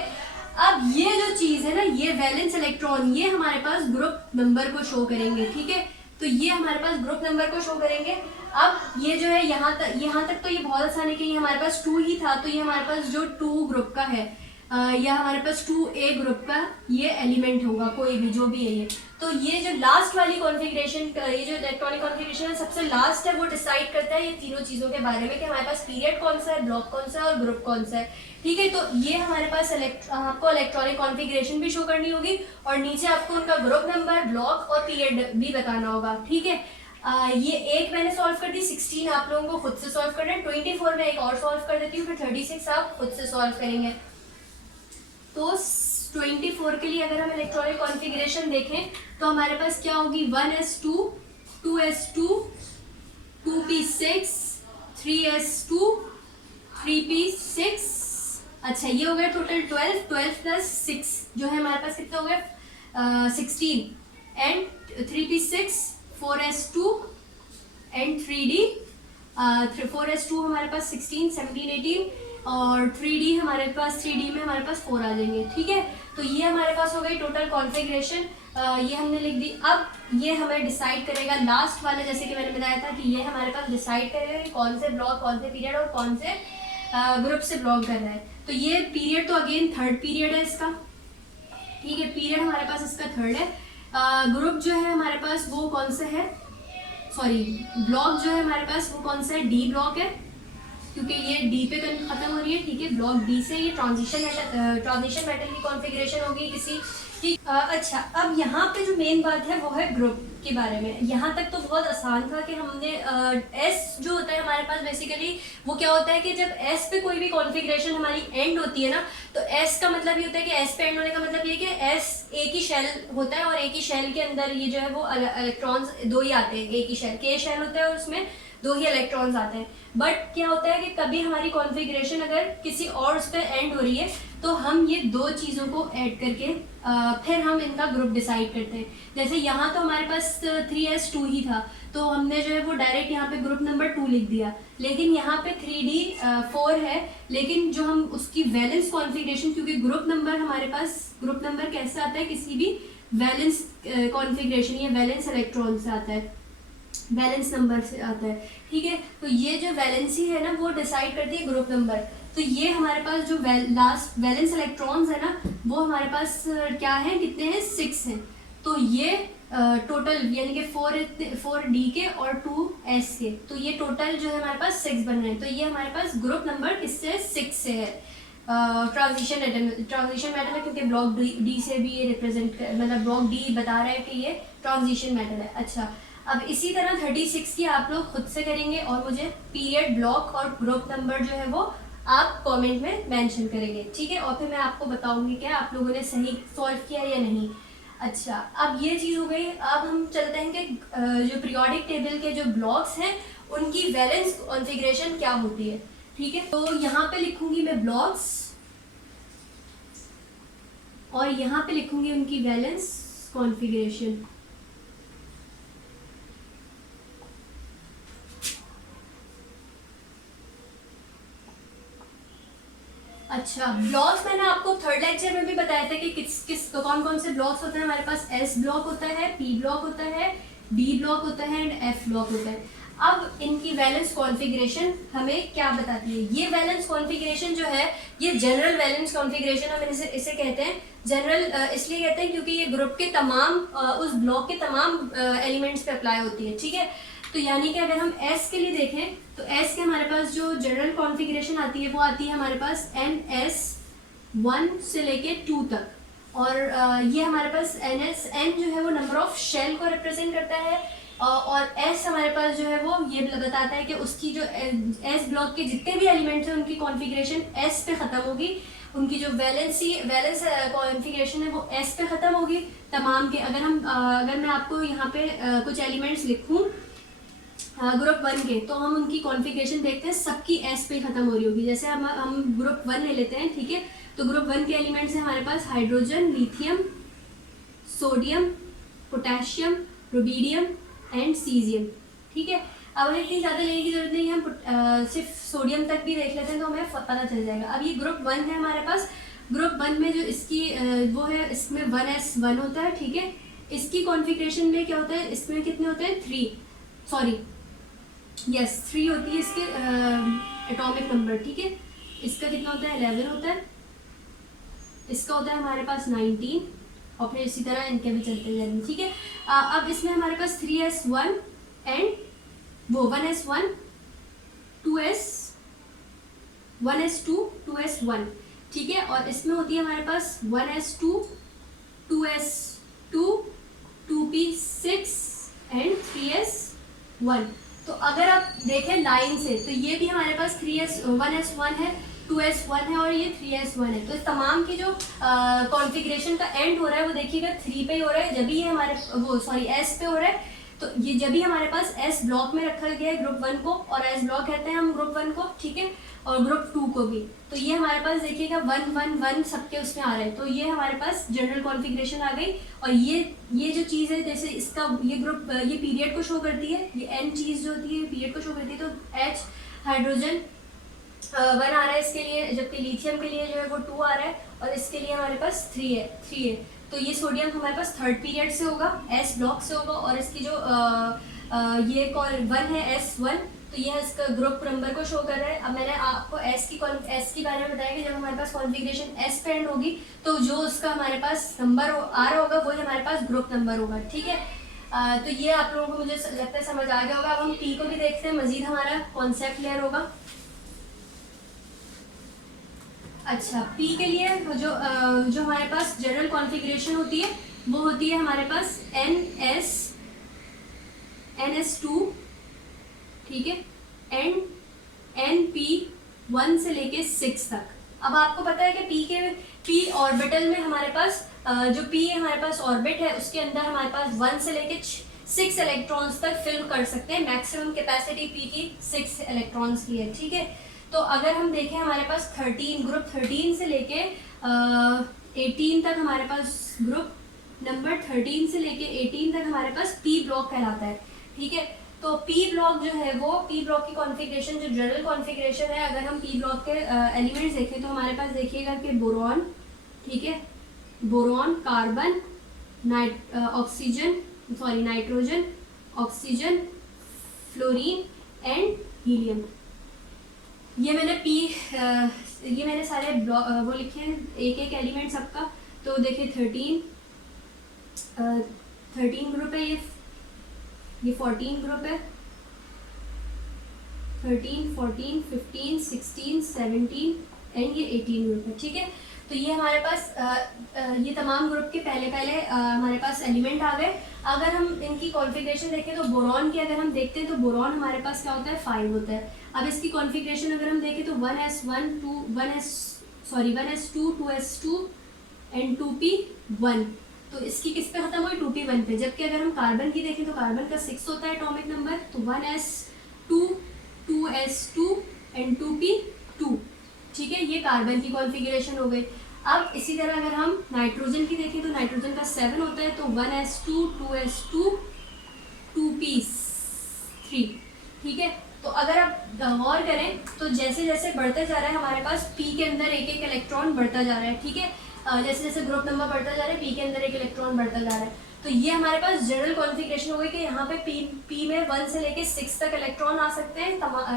अब ये जो चीज़ है ना, ये वैलेंस इलेक्ट्रॉन, ये हमारे पास ग्रुप नंबर को शो करेंगे। ठीक है, तो ये हमारे पास ग्रुप नंबर को शो करेंगे। अब ये जो है यहाँ तक तो ये बहुत आसान है कि ये हमारे पास 2 ही था, तो ये हमारे पास जो 2 ग्रुप का है या हमारे पास 2a ग्रुप का ये एलिमेंट होगा, कोई भी जो भी है ये। तो ये जो लास्ट वाली कॉन्फ़िगरेशन, ये जो इलेक्ट्रॉनिक कॉन्फ़िगरेशन है सबसे लास्ट है, वो डिसाइड करता है ये तीनों चीज़ों के बारे में कि हमारे पास पीरियड कौन सा है, ब्लॉक कौन सा है और ग्रुप कौन सा है। ठीक है, तो ये हमारे पास आपको इलेक्ट्रॉनिक कॉन्फ़िगरेशन भी शो करनी होगी और नीचे आपको उनका ग्रुप नंबर, ब्लॉक और पीरियड भी बताना होगा। ठीक है, ये एक मैंने सॉल्व कर दी, 16 आप लोगों को खुद से सॉल्व करना है, 24 में एक और सॉल्व कर देती हूँ, फिर 36 आप खुद से सॉल्व करेंगे। तो 24 के लिए अगर हम इलेक्ट्रॉनिक कॉन्फ़िगरेशन देखें तो हमारे पास क्या होगी, 1s2 2s2 2p6 3s2 3p6। अच्छा, ये हो गया टोटल 12 प्लस 6 जो है हमारे पास कितना हो गया 16 and 3p6 4s2 and 3d 4s2 हमारे पास 16 17 18 और 3D हमारे पास 3D में हमारे पास 4 आ जाएंगे। ठीक है, तो ये हमारे पास हो गई टोटल कॉन्फ़िगरेशन, ये हमने लिख दी। अब ये हमें डिसाइड करेगा लास्ट वाला, जैसे कि मैंने बताया था कि ये हमारे पास डिसाइड करेगा कि कौन से ब्लॉक, कौन से पीरियड और कौन से ग्रुप से ब्लॉक कर रहा है। तो ये पीरियड तो अगेन 3rd पीरियड है इसका। ठीक है, पीरियड हमारे पास इसका 3rd है। ग्रुप जो है हमारे पास वो कौन सा है, सॉरी ब्लॉक जो है हमारे पास वो कौन सा है, डी ब्लॉक है, क्योंकि ये डी पे खत्म हो रही है। ठीक है, ब्लॉक डी से ये ट्रांजिशन मेटल की कॉन्फ़िगरेशन होगी किसी। ठीक, अच्छा, अब यहाँ पे जो मेन बात है वो है ग्रुप के बारे में। यहाँ तक तो बहुत आसान था कि हमने एस जो होता है हमारे पास बेसिकली वो क्या होता है कि जब एस पे कोई भी कॉन्फ़िगरेशन हमारी एंड होती है ना, तो एस का मतलब ये होता है कि एस पे एंड होने का मतलब ये कि एस एक ही शेल होता है और एक ही शेल के अंदर ये जो है वो इलेक्ट्रॉन्स 2 ही आते हैं। एक ही शेल, के शेल होता है और उसमें 2 ही इलेक्ट्रॉन्स आते हैं। बट क्या होता है कि कभी हमारी कॉन्फ़िगरेशन अगर किसी और उस पर एंड हो रही है तो हम ये 2 चीज़ों को ऐड करके फिर हम इनका ग्रुप डिसाइड करते हैं। जैसे यहाँ तो हमारे पास 3s2 ही था, तो हमने जो है वो डायरेक्ट यहाँ पे ग्रुप नंबर 2 लिख दिया। लेकिन यहाँ पे 3d 4 है, लेकिन जो हम उसकी वैलेंस कॉन्फ़िगरेशन, क्योंकि ग्रुप नंबर हमारे पास, ग्रुप नंबर कैसे आता है, किसी भी वैलेंस कॉन्फ़िगरेशन या वैलेंस इलेक्ट्रॉन से आता है, बैलेंस नंबर से आता है। ठीक है, तो ये जो वैलेंसी है ना वो डिसाइड करती है ग्रुप नंबर। तो ये हमारे पास जो लास्ट वैलेंस इलेक्ट्रॉन्स है ना वो हमारे पास क्या है, कितने हैं, 6 हैं। तो ये टोटल यानी कि 4D के और 2S के, तो ये टोटल जो है हमारे पास 6 बन रहे हैं। तो ये हमारे पास ग्रुप नंबर किससे 6 से है, ट्रांजिशन मेटल है, क्योंकि ब्लॉक डी से भी ये रिप्रेजेंट मतलब ब्लॉक डी बता रहा है कि ये ट्रांजिशन मेटल है। अच्छा, अब इसी तरह 36 की आप लोग खुद से करेंगे और मुझे पीरियड, ब्लॉक और ग्रुप नंबर जो है वो आप कमेंट में मेंशन करेंगे, ठीक है। और फिर मैं आपको बताऊंगी क्या आप लोगों ने सही सॉल्व किया या नहीं। अच्छा, अब ये चीज़ हो गई। अब हम चलते हैं कि जो पीरियोडिक टेबल के जो ब्लॉक्स हैं उनकी वैलेंस कॉन्फ़िगरेशन क्या होती है, ठीक है। तो यहाँ पे लिखूंगी मैं ब्लॉक्स और यहाँ पे लिखूंगी उनकी वैलेंस कॉन्फ़िगरेशन। अच्छा, ब्लॉक्स मैंने आपको थर्ड लेक्चर में भी बताया था कि किस कौन कौन से ब्लॉक्स होते हैं। हमारे पास एस ब्लॉक होता है, पी ब्लॉक होता है, डी ब्लॉक होता है एंड एफ ब्लॉक होता है। अब इनकी वैलेंस कॉन्फ़िगरेशन हमें क्या बताती है? ये वैलेंस कॉन्फ़िगरेशन जो है ये जनरल वैलेंस कॉन्फ़िगरेशन हम इसे कहते हैं। जनरल इसलिए कहते हैं क्योंकि ये ग्रुप के तमाम उस ब्लॉक के तमाम एलिमेंट्स पे अप्लाई होती है, ठीक है। तो यानी कि अगर हम S के लिए देखें तो S के हमारे पास जो जनरल कॉन्फ़िगरेशन आती है वो आती है हमारे पास NS1 से लेके 2 तक। और ये हमारे पास N जो है वो नंबर ऑफ शेल को रिप्रेजेंट करता है। और S हमारे पास जो है वो ये बताता है कि उसकी जो S ब्लॉक के जितने भी एलिमेंट्स हैं उनकी कॉन्फ़िगरेशन S पे ख़त्म होगी। उनकी जो वैलेंस कॉन्फ़िगरेशन है वो S पे ख़त्म होगी तमाम के। अगर मैं आपको यहाँ पे कुछ एलिमेंट्स लिखूँ ग्रुप 1 के, तो हम उनकी कॉन्फ़िगरेशन देखते हैं सबकी एस पे खत्म हो रही होगी। जैसे हम ग्रुप 1 ले लेते हैं, ठीक है। तो ग्रुप 1 के एलिमेंट्स हैं हमारे पास hydrogen, lithium, sodium, potassium, rubidium and caesium, ठीक है। अब हमें इतनी ज़्यादा लेने की जरूरत नहीं है, हम सिर्फ सोडियम तक भी देख लेते हैं तो हमें पता चल जाएगा। अब ये ग्रुप 1 है हमारे पास। ग्रुप 1 में जो इसकी वो है, इसमें 1s1 होता है, ठीक है। इसकी कॉन्फ़िगरेशन में क्या होता है, इसमें कितने होते हैं 3 होती है इसके एटॉमिक नंबर, ठीक है। इसका कितना होता है 11 होता है, इसका होता है हमारे पास 19 और फिर इसी तरह इनके भी चलते जाएंगे, ठीक है। अब इसमें हमारे पास 3s1 एंड वो 1s1 2s 1s2 2s1, ठीक है। और इसमें होती है हमारे पास 1s2 2s2 2p6 and 3s1। तो अगर आप देखें लाइन से तो ये भी हमारे पास 1s1 है, 2s1 है और ये 3s1 है। तो इस तमाम की जो कॉन्फ़िगरेशन का एंड हो रहा है वो देखिएगा 3 पे ही हो रहा है, जब भी ये हमारे S पे हो रहा है। तो ये जब भी हमारे पास S ब्लॉक में रखा गया है ग्रुप 1 को, और S ब्लॉक कहते हैं हम ग्रुप 1 को, ठीक है, और ग्रुप 2 को भी। तो ये हमारे पास देखिएगा 1 1 1 सबके उसमें आ रहे हैं। तो ये हमारे पास जनरल कॉन्फ़िगरेशन आ गई। और ये जो चीज़ है, जैसे इसका ये ग्रुप ये पीरियड को शो करती है, ये N चीज़ जो होती है पीरियड को शो करती है। तो H हाइड्रोजन 1 आ रहा है इसके लिए, जबकि लिथियम के लिए जो है वो 2 आ रहा है, और इसके लिए हमारे पास 3 है। तो ये सोडियम हमारे पास थर्ड पीरियड से होगा, S ब्लॉक से होगा। और इसकी जो ये 1 है S1, तो ये इसका ग्रुप नंबर को शो कर रहा है। अब मैंने आपको S के बारे में बताया कि जब हमारे पास कॉन्फ़िगरेशन S पे एंड होगी तो जो उसका हमारे पास नंबर आ रहा होगा वही हमारे पास ग्रुप नंबर होगा, ठीक है। तो ये आप लोगों को मुझे लगता है समझ आ गया होगा। अब हम P को भी देखते हैं, मजीद हमारा कॉन्सेप्ट क्लियर होगा। अच्छा, P के लिए जो हमारे पास जनरल कॉन्फ़िगरेशन होती है वो होती है हमारे पास NS2, ठीक है, एंड NP1 से लेके 6 तक। अब आपको पता है कि P ऑर्बिटल में हमारे पास जो P हमारे पास ऑर्बिट है उसके अंदर हमारे पास 1 से लेके 6 इलेक्ट्रॉन्स तक फिल कर सकते हैं। मैक्सिमम कैपेसिटी P की 6 इलेक्ट्रॉन्स की है, ठीक है। तो अगर हम देखें हमारे पास ग्रुप 13 से लेके 18 तक हमारे पास ग्रुप नंबर 13 से लेके 18 तक हमारे पास P ब्लॉक कहलाता है, ठीक है। तो P ब्लॉक जो है वो P ब्लॉक की कॉन्फ़िगरेशन जो जनरल कॉन्फ़िगरेशन है, अगर हम P ब्लॉक के एलिमेंट्स देखें तो हमारे पास देखिएगा कि बोरॉन, ठीक है, boron, carbon, nitrogen, oxygen, fluorine and helium. ये मैंने सारे वो लिखे हैं, एक एलिमेंट सबका। तो देखिए 13 13 ग्रुप है, ये 14 ग्रुप है, 13, 14, 15, 16, 17 एंड ये 18 ग्रुप है। ठीक है, तो ये हमारे पास ये तमाम ग्रुप के पहले पहले हमारे पास एलिमेंट आ गए। अगर हम इनकी कॉन्फ़िगरेशन देखें तो बोरॉन की अगर हम देखते हैं तो बोरॉन हमारे पास क्या होता है, 5 होता है। अब इसकी कॉन्फ़िगरेशन अगर हम देखें तो 1s2 2s2 एंड 2p1, तो इसकी किस पे ख़त्म हुई, 2p1 पे। जबकि अगर हम कार्बन की देखें तो कार्बन का 6 होता है एटॉमिक नंबर, तो 1s2 2s2 एंड 2p2। ठीक है, ये कार्बन की कॉन्फ़िगरेशन हो गई। अब इसी तरह अगर हम नाइट्रोजन की देखें तो नाइट्रोजन का 7 होता है, तो 1s2 2s2 2p3। ठीक है, तो अगर आप गौर करें तो जैसे जैसे बढ़ते जा रहा है हमारे पास पी के अंदर एक एक इलेक्ट्रॉन बढ़ता जा रहा है। ठीक है, जैसे जैसे ग्रुप नंबर बढ़ता जा रहा है पी के अंदर एक इलेक्ट्रॉन बढ़ता जा रहा है। तो ये हमारे पास जनरल कॉन्फ़िगरेशन हो गई कि यहाँ पे पी में 1 से लेके 6 तक इलेक्ट्रॉन आ सकते हैं।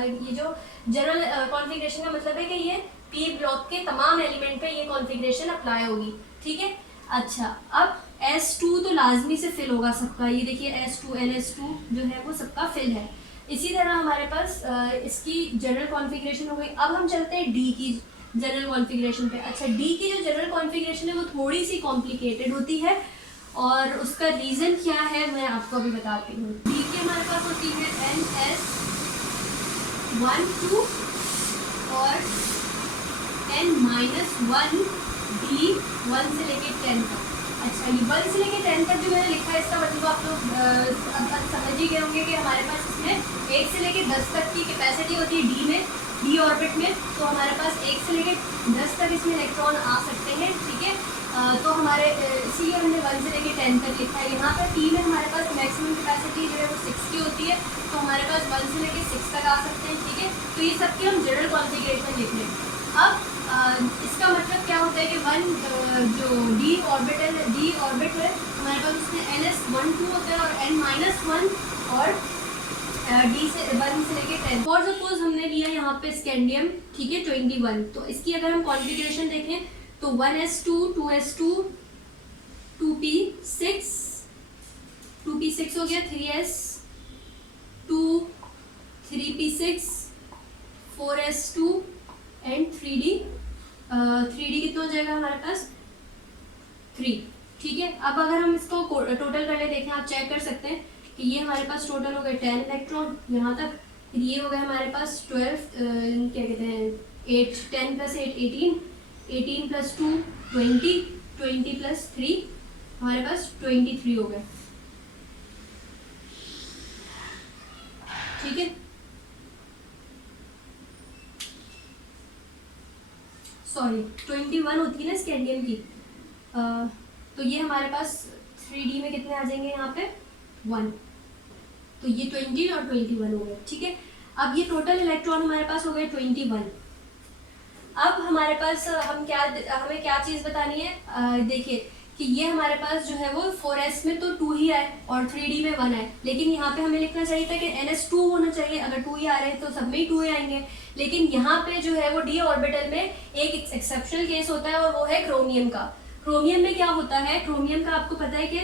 ये जो जनरल कॉन्फ़िगरेशन का मतलब है कि ये पी ब्लॉक के तमाम एलिमेंट पे ये कॉन्फ़िगरेशन अप्लाई होगी। ठीक है, अच्छा अब S2 तो लाजमी से फिल होगा सबका, ये देखिए S2 NS2 जो है वो सबका फिल है। इसी तरह हमारे पास इसकी जनरल कॉन्फ़िगरेशन हो गई। अब हम चलते हैं डी की जनरल कॉन्फ़िगरेशन पे। अच्छा, डी की जो जनरल कॉन्फ़िगरेशन है वो थोड़ी सी कॉम्प्लिकेटेड होती है और उसका रीज़न क्या है मैं आपको अभी बताती हूँ। डी की हमारे पास होती है NS1 2 और N-1 D 1 से लेके 10 तक। अच्छा, ये 1 से लेके 10 तक जो मैंने लिखा है इसका मतलब आप लोग अब समझ ही गए होंगे कि हमारे पास इसमें 1 से लेके 10 तक की कैपेसिटी होती है डी में, डी ऑर्बिट में। तो हमारे पास 1 से लेके 10 तक इसमें इलेक्ट्रॉन आ सकते हैं। ठीक है, तो हमारे इसीलिए हमने 1 से लेके 10 तक लिखा है। यहाँ पर टी में हमारे पास मैक्सिमम कैपेसिटी जो है वो 6 की होती है, तो हमारे पास 1 से लेके 6 तक आ सकते हैं। ठीक है, तो ये सबकी हम जनरल कॉन्फ़िगरेशन लिख लें। अब इसका मतलब क्या होता है कि जो डी ऑर्बिट है हमारे पास उसमें NS1 2 होता है और N-1 और डी से 1 से लेके 10। फॉर सपोज हमने लिया यहाँ पे स्कैंडियम, ठीक है 21, तो इसकी अगर हम कॉन्फ़िगरेशन देखें तो 1s2 2s2 2p6 हो गया, 3s2 3p6 4s2 and 3d कितना हो जाएगा हमारे पास 3। ठीक है, अब अगर हम इसको टोटल करके देखें, आप चेक कर सकते हैं कि ये हमारे पास टोटल हो गए 10 इलेक्ट्रॉन यहाँ तक, फिर ये हो गए हमारे पास 12 क्या कहते हैं 8 10 + 8 18 18 + 2 20 20 + 3 हमारे पास 23 हो गए। ठीक है, सॉरी 21 होती है ना स्कैंडियम की, तो ये हमारे पास 3D में कितने आ जाएंगे यहाँ पे 1, तो ये 20 और 21 हो गए। ठीक है, अब ये टोटल इलेक्ट्रॉन हमारे पास हो गए 21। अब हमारे पास हमें क्या चीज़ बतानी है, देखिए कि ये हमारे पास जो है वो 4s में तो 2 ही आए और 3D में 1 आए, लेकिन यहाँ पे हमें लिखना चाहिए था कि NS2 होना चाहिए। अगर 2 ही आ रहे हैं तो सब में ही 2 ही आएंगे, लेकिन यहाँ पे जो है वो डी ऑर्बिटल में एक एक्सेप्शनल केस होता है और वो है क्रोमियम का। क्रोमियम में क्या होता है, क्रोमियम का आपको पता है कि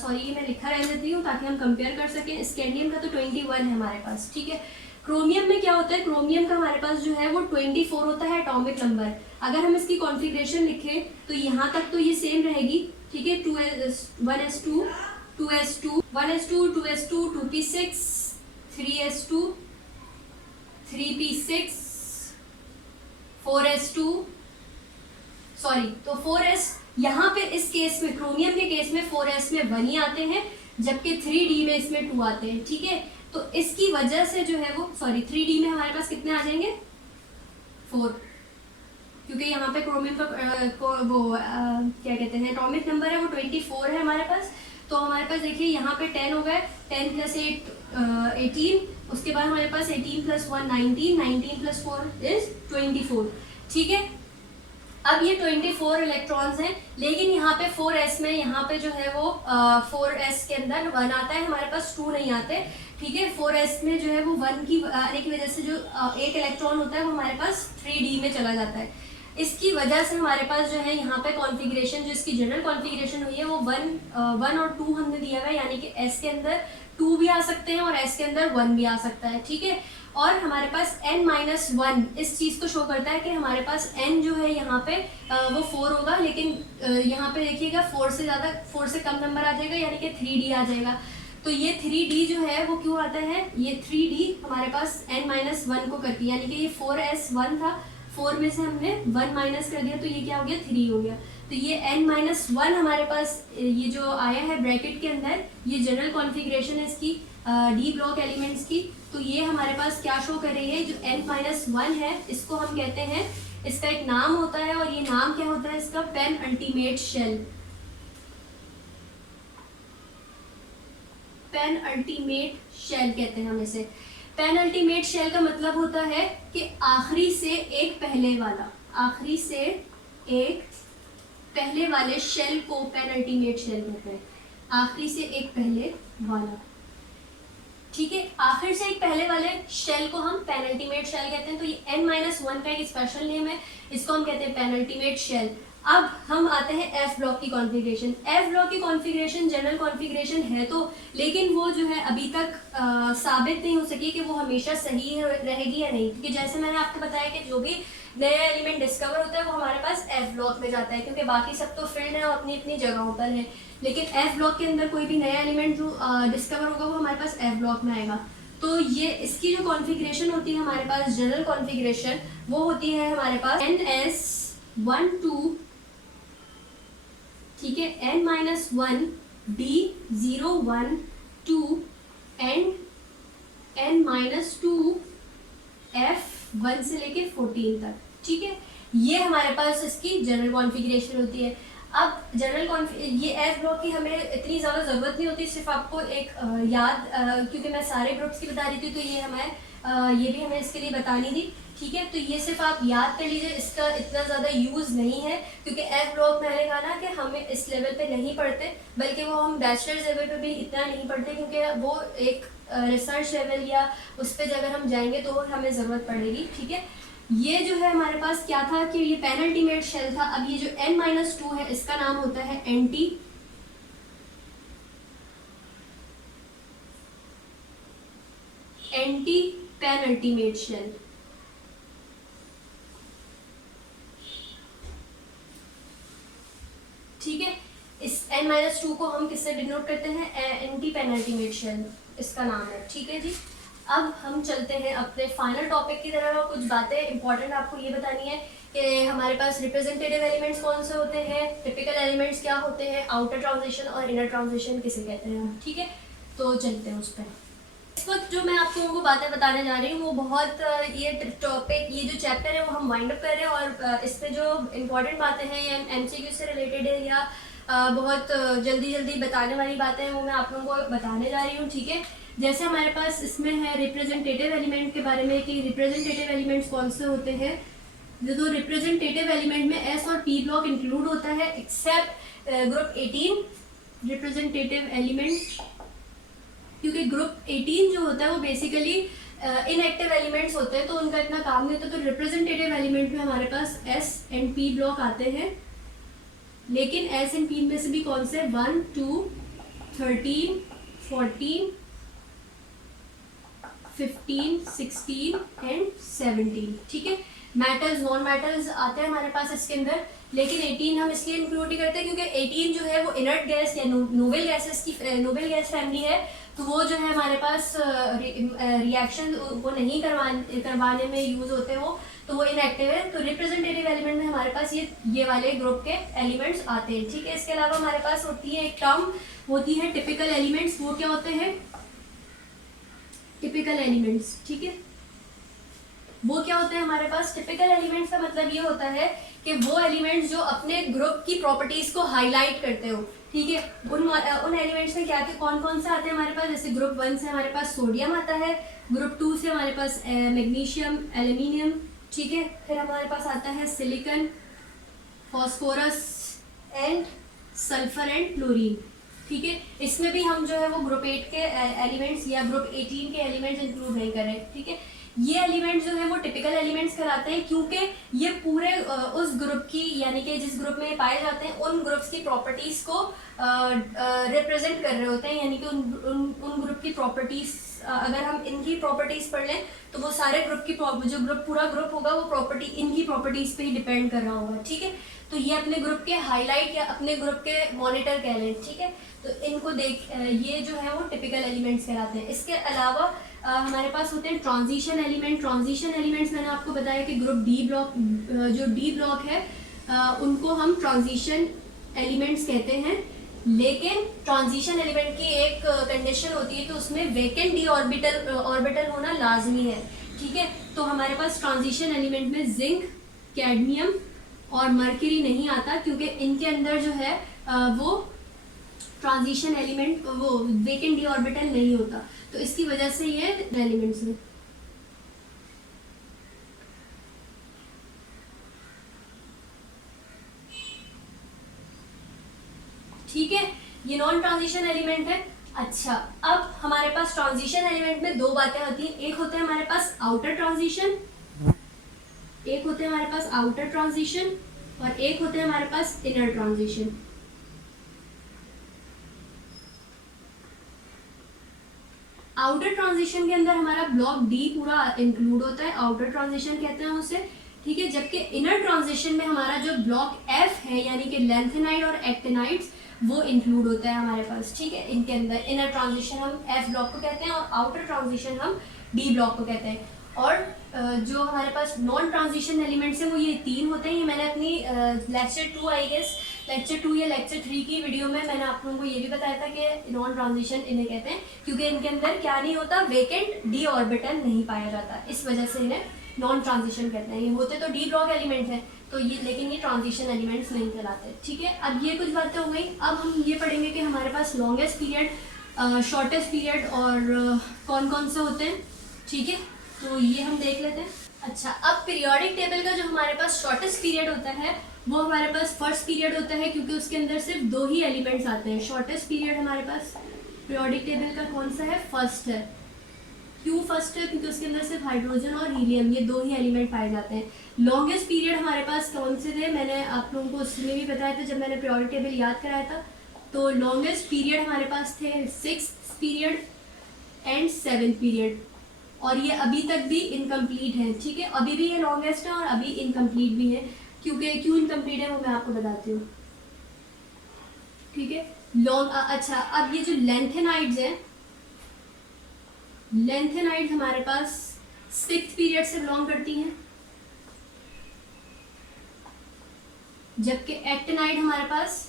सॉरी ये मैं लिखा रह देती हूँ ताकि हम कंपेयर कर सकें। स्कैंडियम का तो 21 है हमारे पास। ठीक है, क्रोमियम में क्या होता है, क्रोमियम का हमारे पास जो है वो 24 होता है एटॉमिक नंबर। अगर हम इसकी कॉन्फ़िगरेशन लिखें तो यहाँ तक तो ये सेम रहेगी। ठीक है, 1s2 2s2 1s2 2s2 2p6 3s2 3p6 4s2 sorry, तो 4s यहाँ पे इस केस में क्रोमियम के केस में 4s में 1 ही आते हैं, जबकि 3d में इसमें 2 आते हैं। ठीक है, तो इसकी वजह से जो है वो सॉरी 3d में हमारे पास कितने आ जाएंगे 4, क्योंकि यहाँ पे क्रोमियम का क्या कहते हैं एटॉमिक नंबर है वो 24 है हमारे पास। तो हमारे पास देखिए यहाँ पे 10 हो गए, 10 + 8 18, उसके बाद हमारे पास 18 + 1 19 19 + 4 इज 24। ठीक है, अब ये 24 इलेक्ट्रॉन्स हैं, लेकिन यहाँ पे 4s में यहाँ पे जो है वो 4s के अंदर 1 आता है, हमारे पास 2 नहीं आते। ठीक है, 4s में जो है वो 1 की आने की वजह से जो एक इलेक्ट्रॉन होता है वो हमारे पास 3d में चला जाता है। इसकी वजह से हमारे पास जो है यहाँ पे कॉन्फ़िगरेशन, जो इसकी जनरल कॉन्फ़िगरेशन हुई है वो 1 और 2 हमने दिया हुआ है, यानी कि S के अंदर 2 भी आ सकते हैं और S के अंदर 1 भी आ सकता है, ठीक है। और हमारे पास n-1 इस चीज़ को शो करता है कि हमारे पास n जो है यहाँ पे वो 4 होगा, लेकिन यहाँ पे देखिएगा 4 से कम नंबर आ जाएगा, यानी कि 3D आ जाएगा। तो ये 3D जो है वो क्यों आता है, ये 3D हमारे पास n-1 को करती है, यानी कि ये 4s1 था, 4 में से हमने 1 माइनस कर दिया तो ये क्या हो गया, 3 हो गया। तो ये n-1 हमारे पास ये जो आया है ब्रैकेट के अंदर, ये जनरल कॉन्फ़िगरेशन है इसकी डी ब्लॉक एलिमेंट्स की। तो ये हमारे पास क्या शो कर रही है, जो n-1 है इसको हम कहते हैं, इसका एक नाम होता है और ये नाम क्या होता है इसका, penultimate shell. Penultimate shell कहते हैं हम इसे। पेन अल्टीमेट शेल का मतलब होता है कि आखिरी से एक पहले वाला, आखिरी से एक पहले वाले शेल को पेन अल्टीमेट शेल कहते हैं, आखिरी से एक पहले वाला, ठीक है। आखिर से एक पहले वाले शेल को हम पेन अल्टीमेट शेल कहते हैं। तो ये n-1 का एक स्पेशल नेम है, इसको हम कहते हैं पेन अल्टीमेट शेल। अब हम आते हैं एफ ब्लॉक की कॉन्फ़िगरेशन। एफ ब्लॉक की कॉन्फ़िगरेशन जनरल कॉन्फ़िगरेशन है तो, लेकिन वो जो है अभी तक साबित नहीं हो सकी कि वो हमेशा सही रहेगी या नहीं, क्योंकि जैसे मैंने आपको बताया कि जो भी नया एलिमेंट डिस्कवर होता है वो हमारे पास एफ ब्लॉक में जाता है, क्योंकि बाकी सब तो फील्ड है और अपनी अपनी जगहों पर है, लेकिन एफ ब्लॉक के अंदर कोई भी नया एलिमेंट जो डिस्कवर होगा वो हमारे पास एफ ब्लॉक में आएगा। तो ये इसकी जो कॉन्फ़िगरेशन होती है हमारे पास, जनरल कॉन्फ़िगरेशन, वो होती है हमारे पास ns12, ठीक है, n-1 d01 2 and n-2 f1 से लेके 14 तक, ठीक है। ये हमारे पास इसकी जनरल कॉन्फ़िगरेशन होती है। अब ये एफ ब्लॉक की हमें इतनी ज़्यादा ज़रूरत नहीं होती, सिर्फ आपको एक क्योंकि मैं सारे ग्रुप्स की बता रही थी तो ये ये भी हमें इसके लिए बतानी थी, ठीक है। तो ये सिर्फ आप याद कर लीजिए, इसका इतना ज़्यादा यूज़ नहीं है, क्योंकि एफ ब्लॉक मैंने कहा ना कि हमें इस लेवल पे नहीं पढ़ते, बल्कि वो हम बैचलर्स लेवल पे भी इतना नहीं पढ़ते, क्योंकि वो एक रिसर्च लेवल या उस पर अगर हम जाएंगे तो हमें ज़रूरत पड़ेगी, ठीक है। ये जो है हमारे पास क्या था कि ये पेन अल्टीमेट शेल था। अब ये जो n-2 है इसका नाम होता है एंटी पेन अल्टीमेट शेल, ठीक है। इस n-2 को हम किससे डिनोट करते हैं, एंटी पेन अल्टीमेट शेल इसका नाम है, ठीक है जी। अब हम चलते हैं अपने फाइनल टॉपिक की तरफ, और कुछ बातें इंपॉर्टेंट आपको ये बतानी है कि हमारे पास रिप्रेजेंटेटिव एलिमेंट्स कौन से होते हैं, टिपिकल एलिमेंट्स क्या होते हैं, आउटर ट्रांजिशन और इनर ट्रांजिशन किसे कहते हैं, ठीक है। तो चलते हैं उस पर। इस वक्त जो मैं आपको वो बातें बताने जा रही हूँ वो बहुत ये टॉपिक, ये जो चैप्टर है वो हम वाइंड अप कर रहे हैं, और इस पर जो इम्पोर्टेंट बातें हैं या MCQ से रिलेटेड है या बहुत जल्दी बताने वाली बातें हैं वो मैं आप लोगों को बताने जा रही हूँ, ठीक है। जैसे हमारे पास इसमें है रिप्रेजेंटेटिव एलिमेंट के बारे में कि रिप्रेजेंटेटिव एलिमेंट्स कौन से होते हैं। जो रिप्रेजेंटेटिव एलिमेंट में S और P ब्लॉक इंक्लूड होता है, एक्सेप्ट ग्रुप 18 रिप्रेजेंटेटिव एलिमेंट्स, क्योंकि ग्रुप 18 जो होता है वो बेसिकली इनएक्टिव एलिमेंट्स होते हैं तो उनका इतना काम नहीं होता। तो रिप्रेजेंटेटिव एलिमेंट में हमारे पास S एंड P ब्लॉक आते हैं, लेकिन S एंड P में से भी कौन से 1 2 13 14 15 16 एंड 17, ठीक है। मेटल्स नॉन मेटल्स आते हैं हमारे पास इसके अंदर, लेकिन 18 हम इसलिए इंक्लूड नहीं करते क्योंकि 18 जो है वो इनर्ट गैस या नोबल गैसेस की नोबल गैस फैमिली है, तो वो जो है हमारे पास रिएक्शन वो नहीं करवाने में यूज़ होते हैं तो वो इनएक्टिव है। तो रिप्रेजेंटेटिव एलिमेंट में हमारे पास ये वाले ग्रुप के एलिमेंट्स आते हैं, ठीक है। इसके अलावा हमारे पास होती है एक टर्म होती है टिपिकल एलिमेंट्स। वो क्या होते हैं, टिपिकल एलिमेंट्स, ठीक है। वो क्या होते हैं हमारे पास, टिपिकल एलिमेंट्स का मतलब ये होता है कि वो एलिमेंट्स जो अपने ग्रुप की प्रॉपर्टीज को हाईलाइट करते हो, ठीक है। उन एलिमेंट्स में क्या कौन कौन से आते हैं हमारे पास, जैसे ग्रुप 1 से हमारे पास सोडियम आता है, ग्रुप 2 से हमारे पास मैग्नीशियम एल्यूमिनियम, ठीक है। फिर हमारे पास आता है silicon, phosphorus and sulphur and chlorine, ठीक है। इसमें भी हम जो है वो ग्रुप 8 के एलिमेंट्स या ग्रुप 18 के एलिमेंट्स इंक्लूड नहीं कर रहे, ठीक है। ये एलिमेंट्स जो है वो टिपिकल एलिमेंट्स कहलाते हैं, क्योंकि ये पूरे उस ग्रुप की, यानी कि जिस ग्रुप में पाए जाते हैं उन ग्रुप्स की प्रॉपर्टीज़ को रिप्रेजेंट कर रहे होते हैं, यानी कि उन ग्रुप की प्रॉपर्टीज़, अगर हम इनकी प्रॉपर्टीज़ पढ़ लें तो वो सारे ग्रुप की जो पूरा ग्रुप होगा वो प्रॉपर्टी इनकी प्रॉपर्टीज़ पे ही डिपेंड कर रहा होगा, ठीक है। तो ये अपने ग्रुप के हाईलाइट या अपने ग्रुप के मॉनिटर कह लें, ठीक है। तो इनको ये जो है वो टिपिकल एलिमेंट्स कहलाते हैं। इसके अलावा हमारे पास होते हैं ट्रांजिशन एलिमेंट। ट्रांजिशन एलिमेंट्स मैंने आपको बताया कि ग्रुप डी ब्लॉक, जो डी ब्लॉक है उनको हम ट्रांजिशन एलिमेंट्स कहते हैं। लेकिन ट्रांजिशन एलिमेंट की एक कंडीशन होती है कि उसमें वेकेंट डी ऑर्बिटल होना लाजमी है, ठीक है। तो हमारे पास ट्रांजिशन एलिमेंट में जिंक, कैडमियम और मर्क्यूरी नहीं आता, क्योंकि इनके अंदर जो है वो ट्रांजिशन एलिमेंट, वो वेकेंट डी ऑर्बिटल नहीं होता, तो इसकी वजह से ये एलिमेंट्स हैं। ठीक है, ये नॉन ट्रांजिशन एलिमेंट है। अच्छा, अब हमारे पास ट्रांजिशन एलिमेंट में दो बातें होती हैं। एक होता है हमारे पास आउटर ट्रांजिशन, एक होता है हमारे पास आउटर ट्रांजिशन और एक होता है हमारे पास इनर ट्रांजिशन। आउटर ट्रांजिशन के अंदर हमारा ब्लॉक डी पूरा इंक्लूड होता है, आउटर ट्रांजिशन कहते हैं उसे, ठीक है। जबकि इनर ट्रांजिशन में हमारा जो ब्लॉक एफ है, यानी कि लेंथेनाइड और एक्टिनाइड्स, वो इंक्लूड होता है हमारे पास, ठीक है। इनके अंदर इनर ट्रांजिशन हम एफ ब्लॉक को कहते हैं और आउटर ट्रांजिशन हम डी ब्लॉक को कहते हैं। और जो हमारे पास नॉन ट्रांजिशन एलिमेंट्स हैं वो ये तीन होते हैं। ये मैंने अपनी लेक्चर 2 आई गेस लेक्चर 2 या लेक्चर 3 की वीडियो में मैंने आप लोगों को ये भी बताया था कि नॉन ट्रांजिशन इन्हें कहते हैं, क्योंकि इनके अंदर क्या नहीं होता, वेकेंट डी ऑर्बिटल नहीं पाया जाता, इस वजह से इन्हें नॉन ट्रांजिशन कहते हैं। ये होते तो डी ब्लॉक एलिमेंट हैं, तो ये, लेकिन ये ट्रांजिशन एलिमेंट्स नहीं कहलाते, ठीक है। अब ये कुछ बातें हो गई। अब हम ये पढ़ेंगे कि हमारे पास लॉन्गेस्ट पीरियड, शॉर्टेस्ट पीरियड और कौन कौन से होते हैं, ठीक है। तो ये हम देख लेते हैं। अच्छा, अब पीरियोडिक टेबल का जो हमारे पास शॉर्टेस्ट पीरियड होता है वो हमारे पास फर्स्ट पीरियड होता है, क्योंकि उसके अंदर सिर्फ 2 ही एलिमेंट्स आते हैं। शॉर्टेस्ट पीरियड हमारे पास पीरियोडिक टेबल का कौन सा है, फर्स्ट है। क्यों फर्स्ट है, क्योंकि उसके अंदर सिर्फ हाइड्रोजन और हीलियम, ये 2 ही एलिमेंट पाए जाते हैं। लॉन्गेस्ट पीरियड हमारे पास कौन से थे, मैंने आप लोगों को उसमें भी बताया था जब मैंने पीरियोडिक टेबल याद कराया था। तो लॉन्गेस्ट पीरियड हमारे पास थे 6th period and 7th period, और ये अभी तक भी इनकम्प्लीट है, ठीक है। अभी भी ये लॉन्गेस्ट है और अभी इनकम्प्लीट भी है, क्योंकि क्यों इनकम्प्लीट है वो मैं आपको बताती हूँ, ठीक है। अच्छा, अब ये जो लेंथेनाइड्स हैं, लेंथेनाइड्स हमारे पास 6th पीरियड से बिलोंग करती हैं, जबकि एक्टिनाइड हमारे पास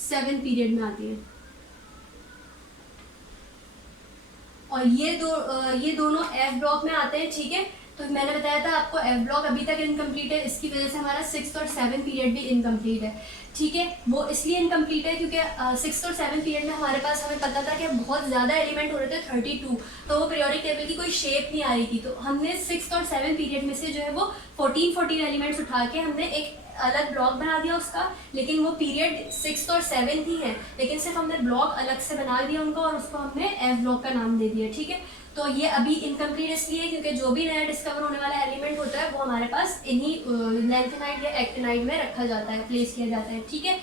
7th पीरियड में आती है। और ये दोनों एफ ब्लॉक में आते हैं, ठीक है। तो मैंने बताया था आपको एफ ब्लॉक अभी तक इनकम्प्लीट है, इसकी वजह से हमारा 6th और 7th पीरियड भी इनकम्प्लीट है, ठीक है। वो इसलिए इनकम्प्लीट है क्योंकि 6th और 7th पीरियड में हमारे पास हमें पता था कि बहुत ज़्यादा एलिमेंट हो रहे थे 32, तो वो पीरियोडिक टेबल की कोई शेप नहीं आ रही थी। तो हमने 6th और 7th पीरियड में से जो है वो 14 एलिमेंट्स उठा के हमने एक अलग ब्लॉक बना दिया उसका, लेकिन वो पीरियड 6th और 7th ही है, लेकिन सिर्फ हमने ब्लॉक अलग से बना दिया उनको और उसको हमने एफ ब्लॉक का नाम दे दिया, ठीक है। तो ये अभी इनकम्प्लीट इसलिए क्योंकि जो भी नया डिस्कवर होने वाला एलिमेंट होता है वो हमारे पास इन्हीं लेंथेनाइड या एक्टिनाइड में रखा जाता है, प्लेस किया जाता है, ठीक है।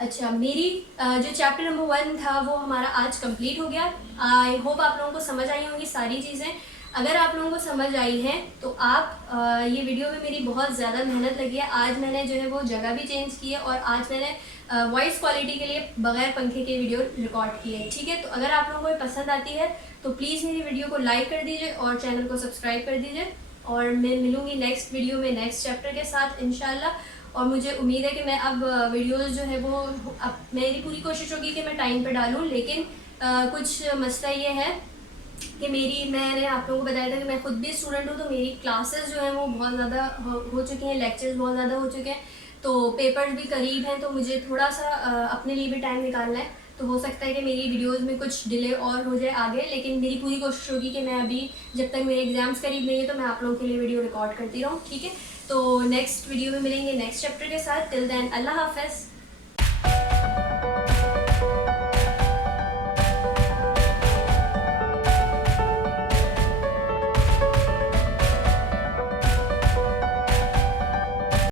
अच्छा, मेरी जो चैप्टर नंबर 1 था वो हमारा आज कंप्लीट हो गया। आई होप आप लोगों को समझ आई होंगी सारी चीज़ें। अगर आप लोगों को समझ आई है तो आप ये वीडियो में मेरी बहुत ज़्यादा मेहनत लगी है। आज मैंने जो है वो जगह भी चेंज की है और आज मैंने वॉइस क्वालिटी के लिए बगैर पंखे के वीडियो रिकॉर्ड की है, ठीक है। तो अगर आप लोगों को ये पसंद आती है तो प्लीज़ मेरी वीडियो को लाइक कर दीजिए और चैनल को सब्सक्राइब कर दीजिए, और मैं मिलूँगी नेक्स्ट वीडियो में नेक्स्ट चैप्टर के साथ इंशाल्लाह। और मुझे उम्मीद है कि मैं अब वीडियोज़ जो है वो अब मेरी पूरी कोशिश होगी कि मैं टाइम पर डालूँ, लेकिन कुछ मसला ये है कि मैंने आप लोगों को बताया था कि मैं खुद भी स्टूडेंट हूँ, तो मेरी क्लासेस जो हैं वो बहुत ज़्यादा हो चुकी हैं, लेक्चर्स बहुत ज़्यादा हो चुके हैं, तो पेपर्स भी करीब हैं, तो मुझे थोड़ा सा अपने लिए भी टाइम निकालना है। तो हो सकता है कि मेरी वीडियोस में कुछ डिले और हो जाए आगे, लेकिन मेरी पूरी कोशिश होगी कि मैं अभी जब तक मेरे एग्ज़ाम्स करीब नहीं है तो मैं आप लोगों के लिए वीडियो रिकॉर्ड करती रहूँ, ठीक है। तो नेक्स्ट वीडियो में मिलेंगे नेक्स्ट चैप्टर के साथ। टिल देन अल्लाह हाफ़िज़।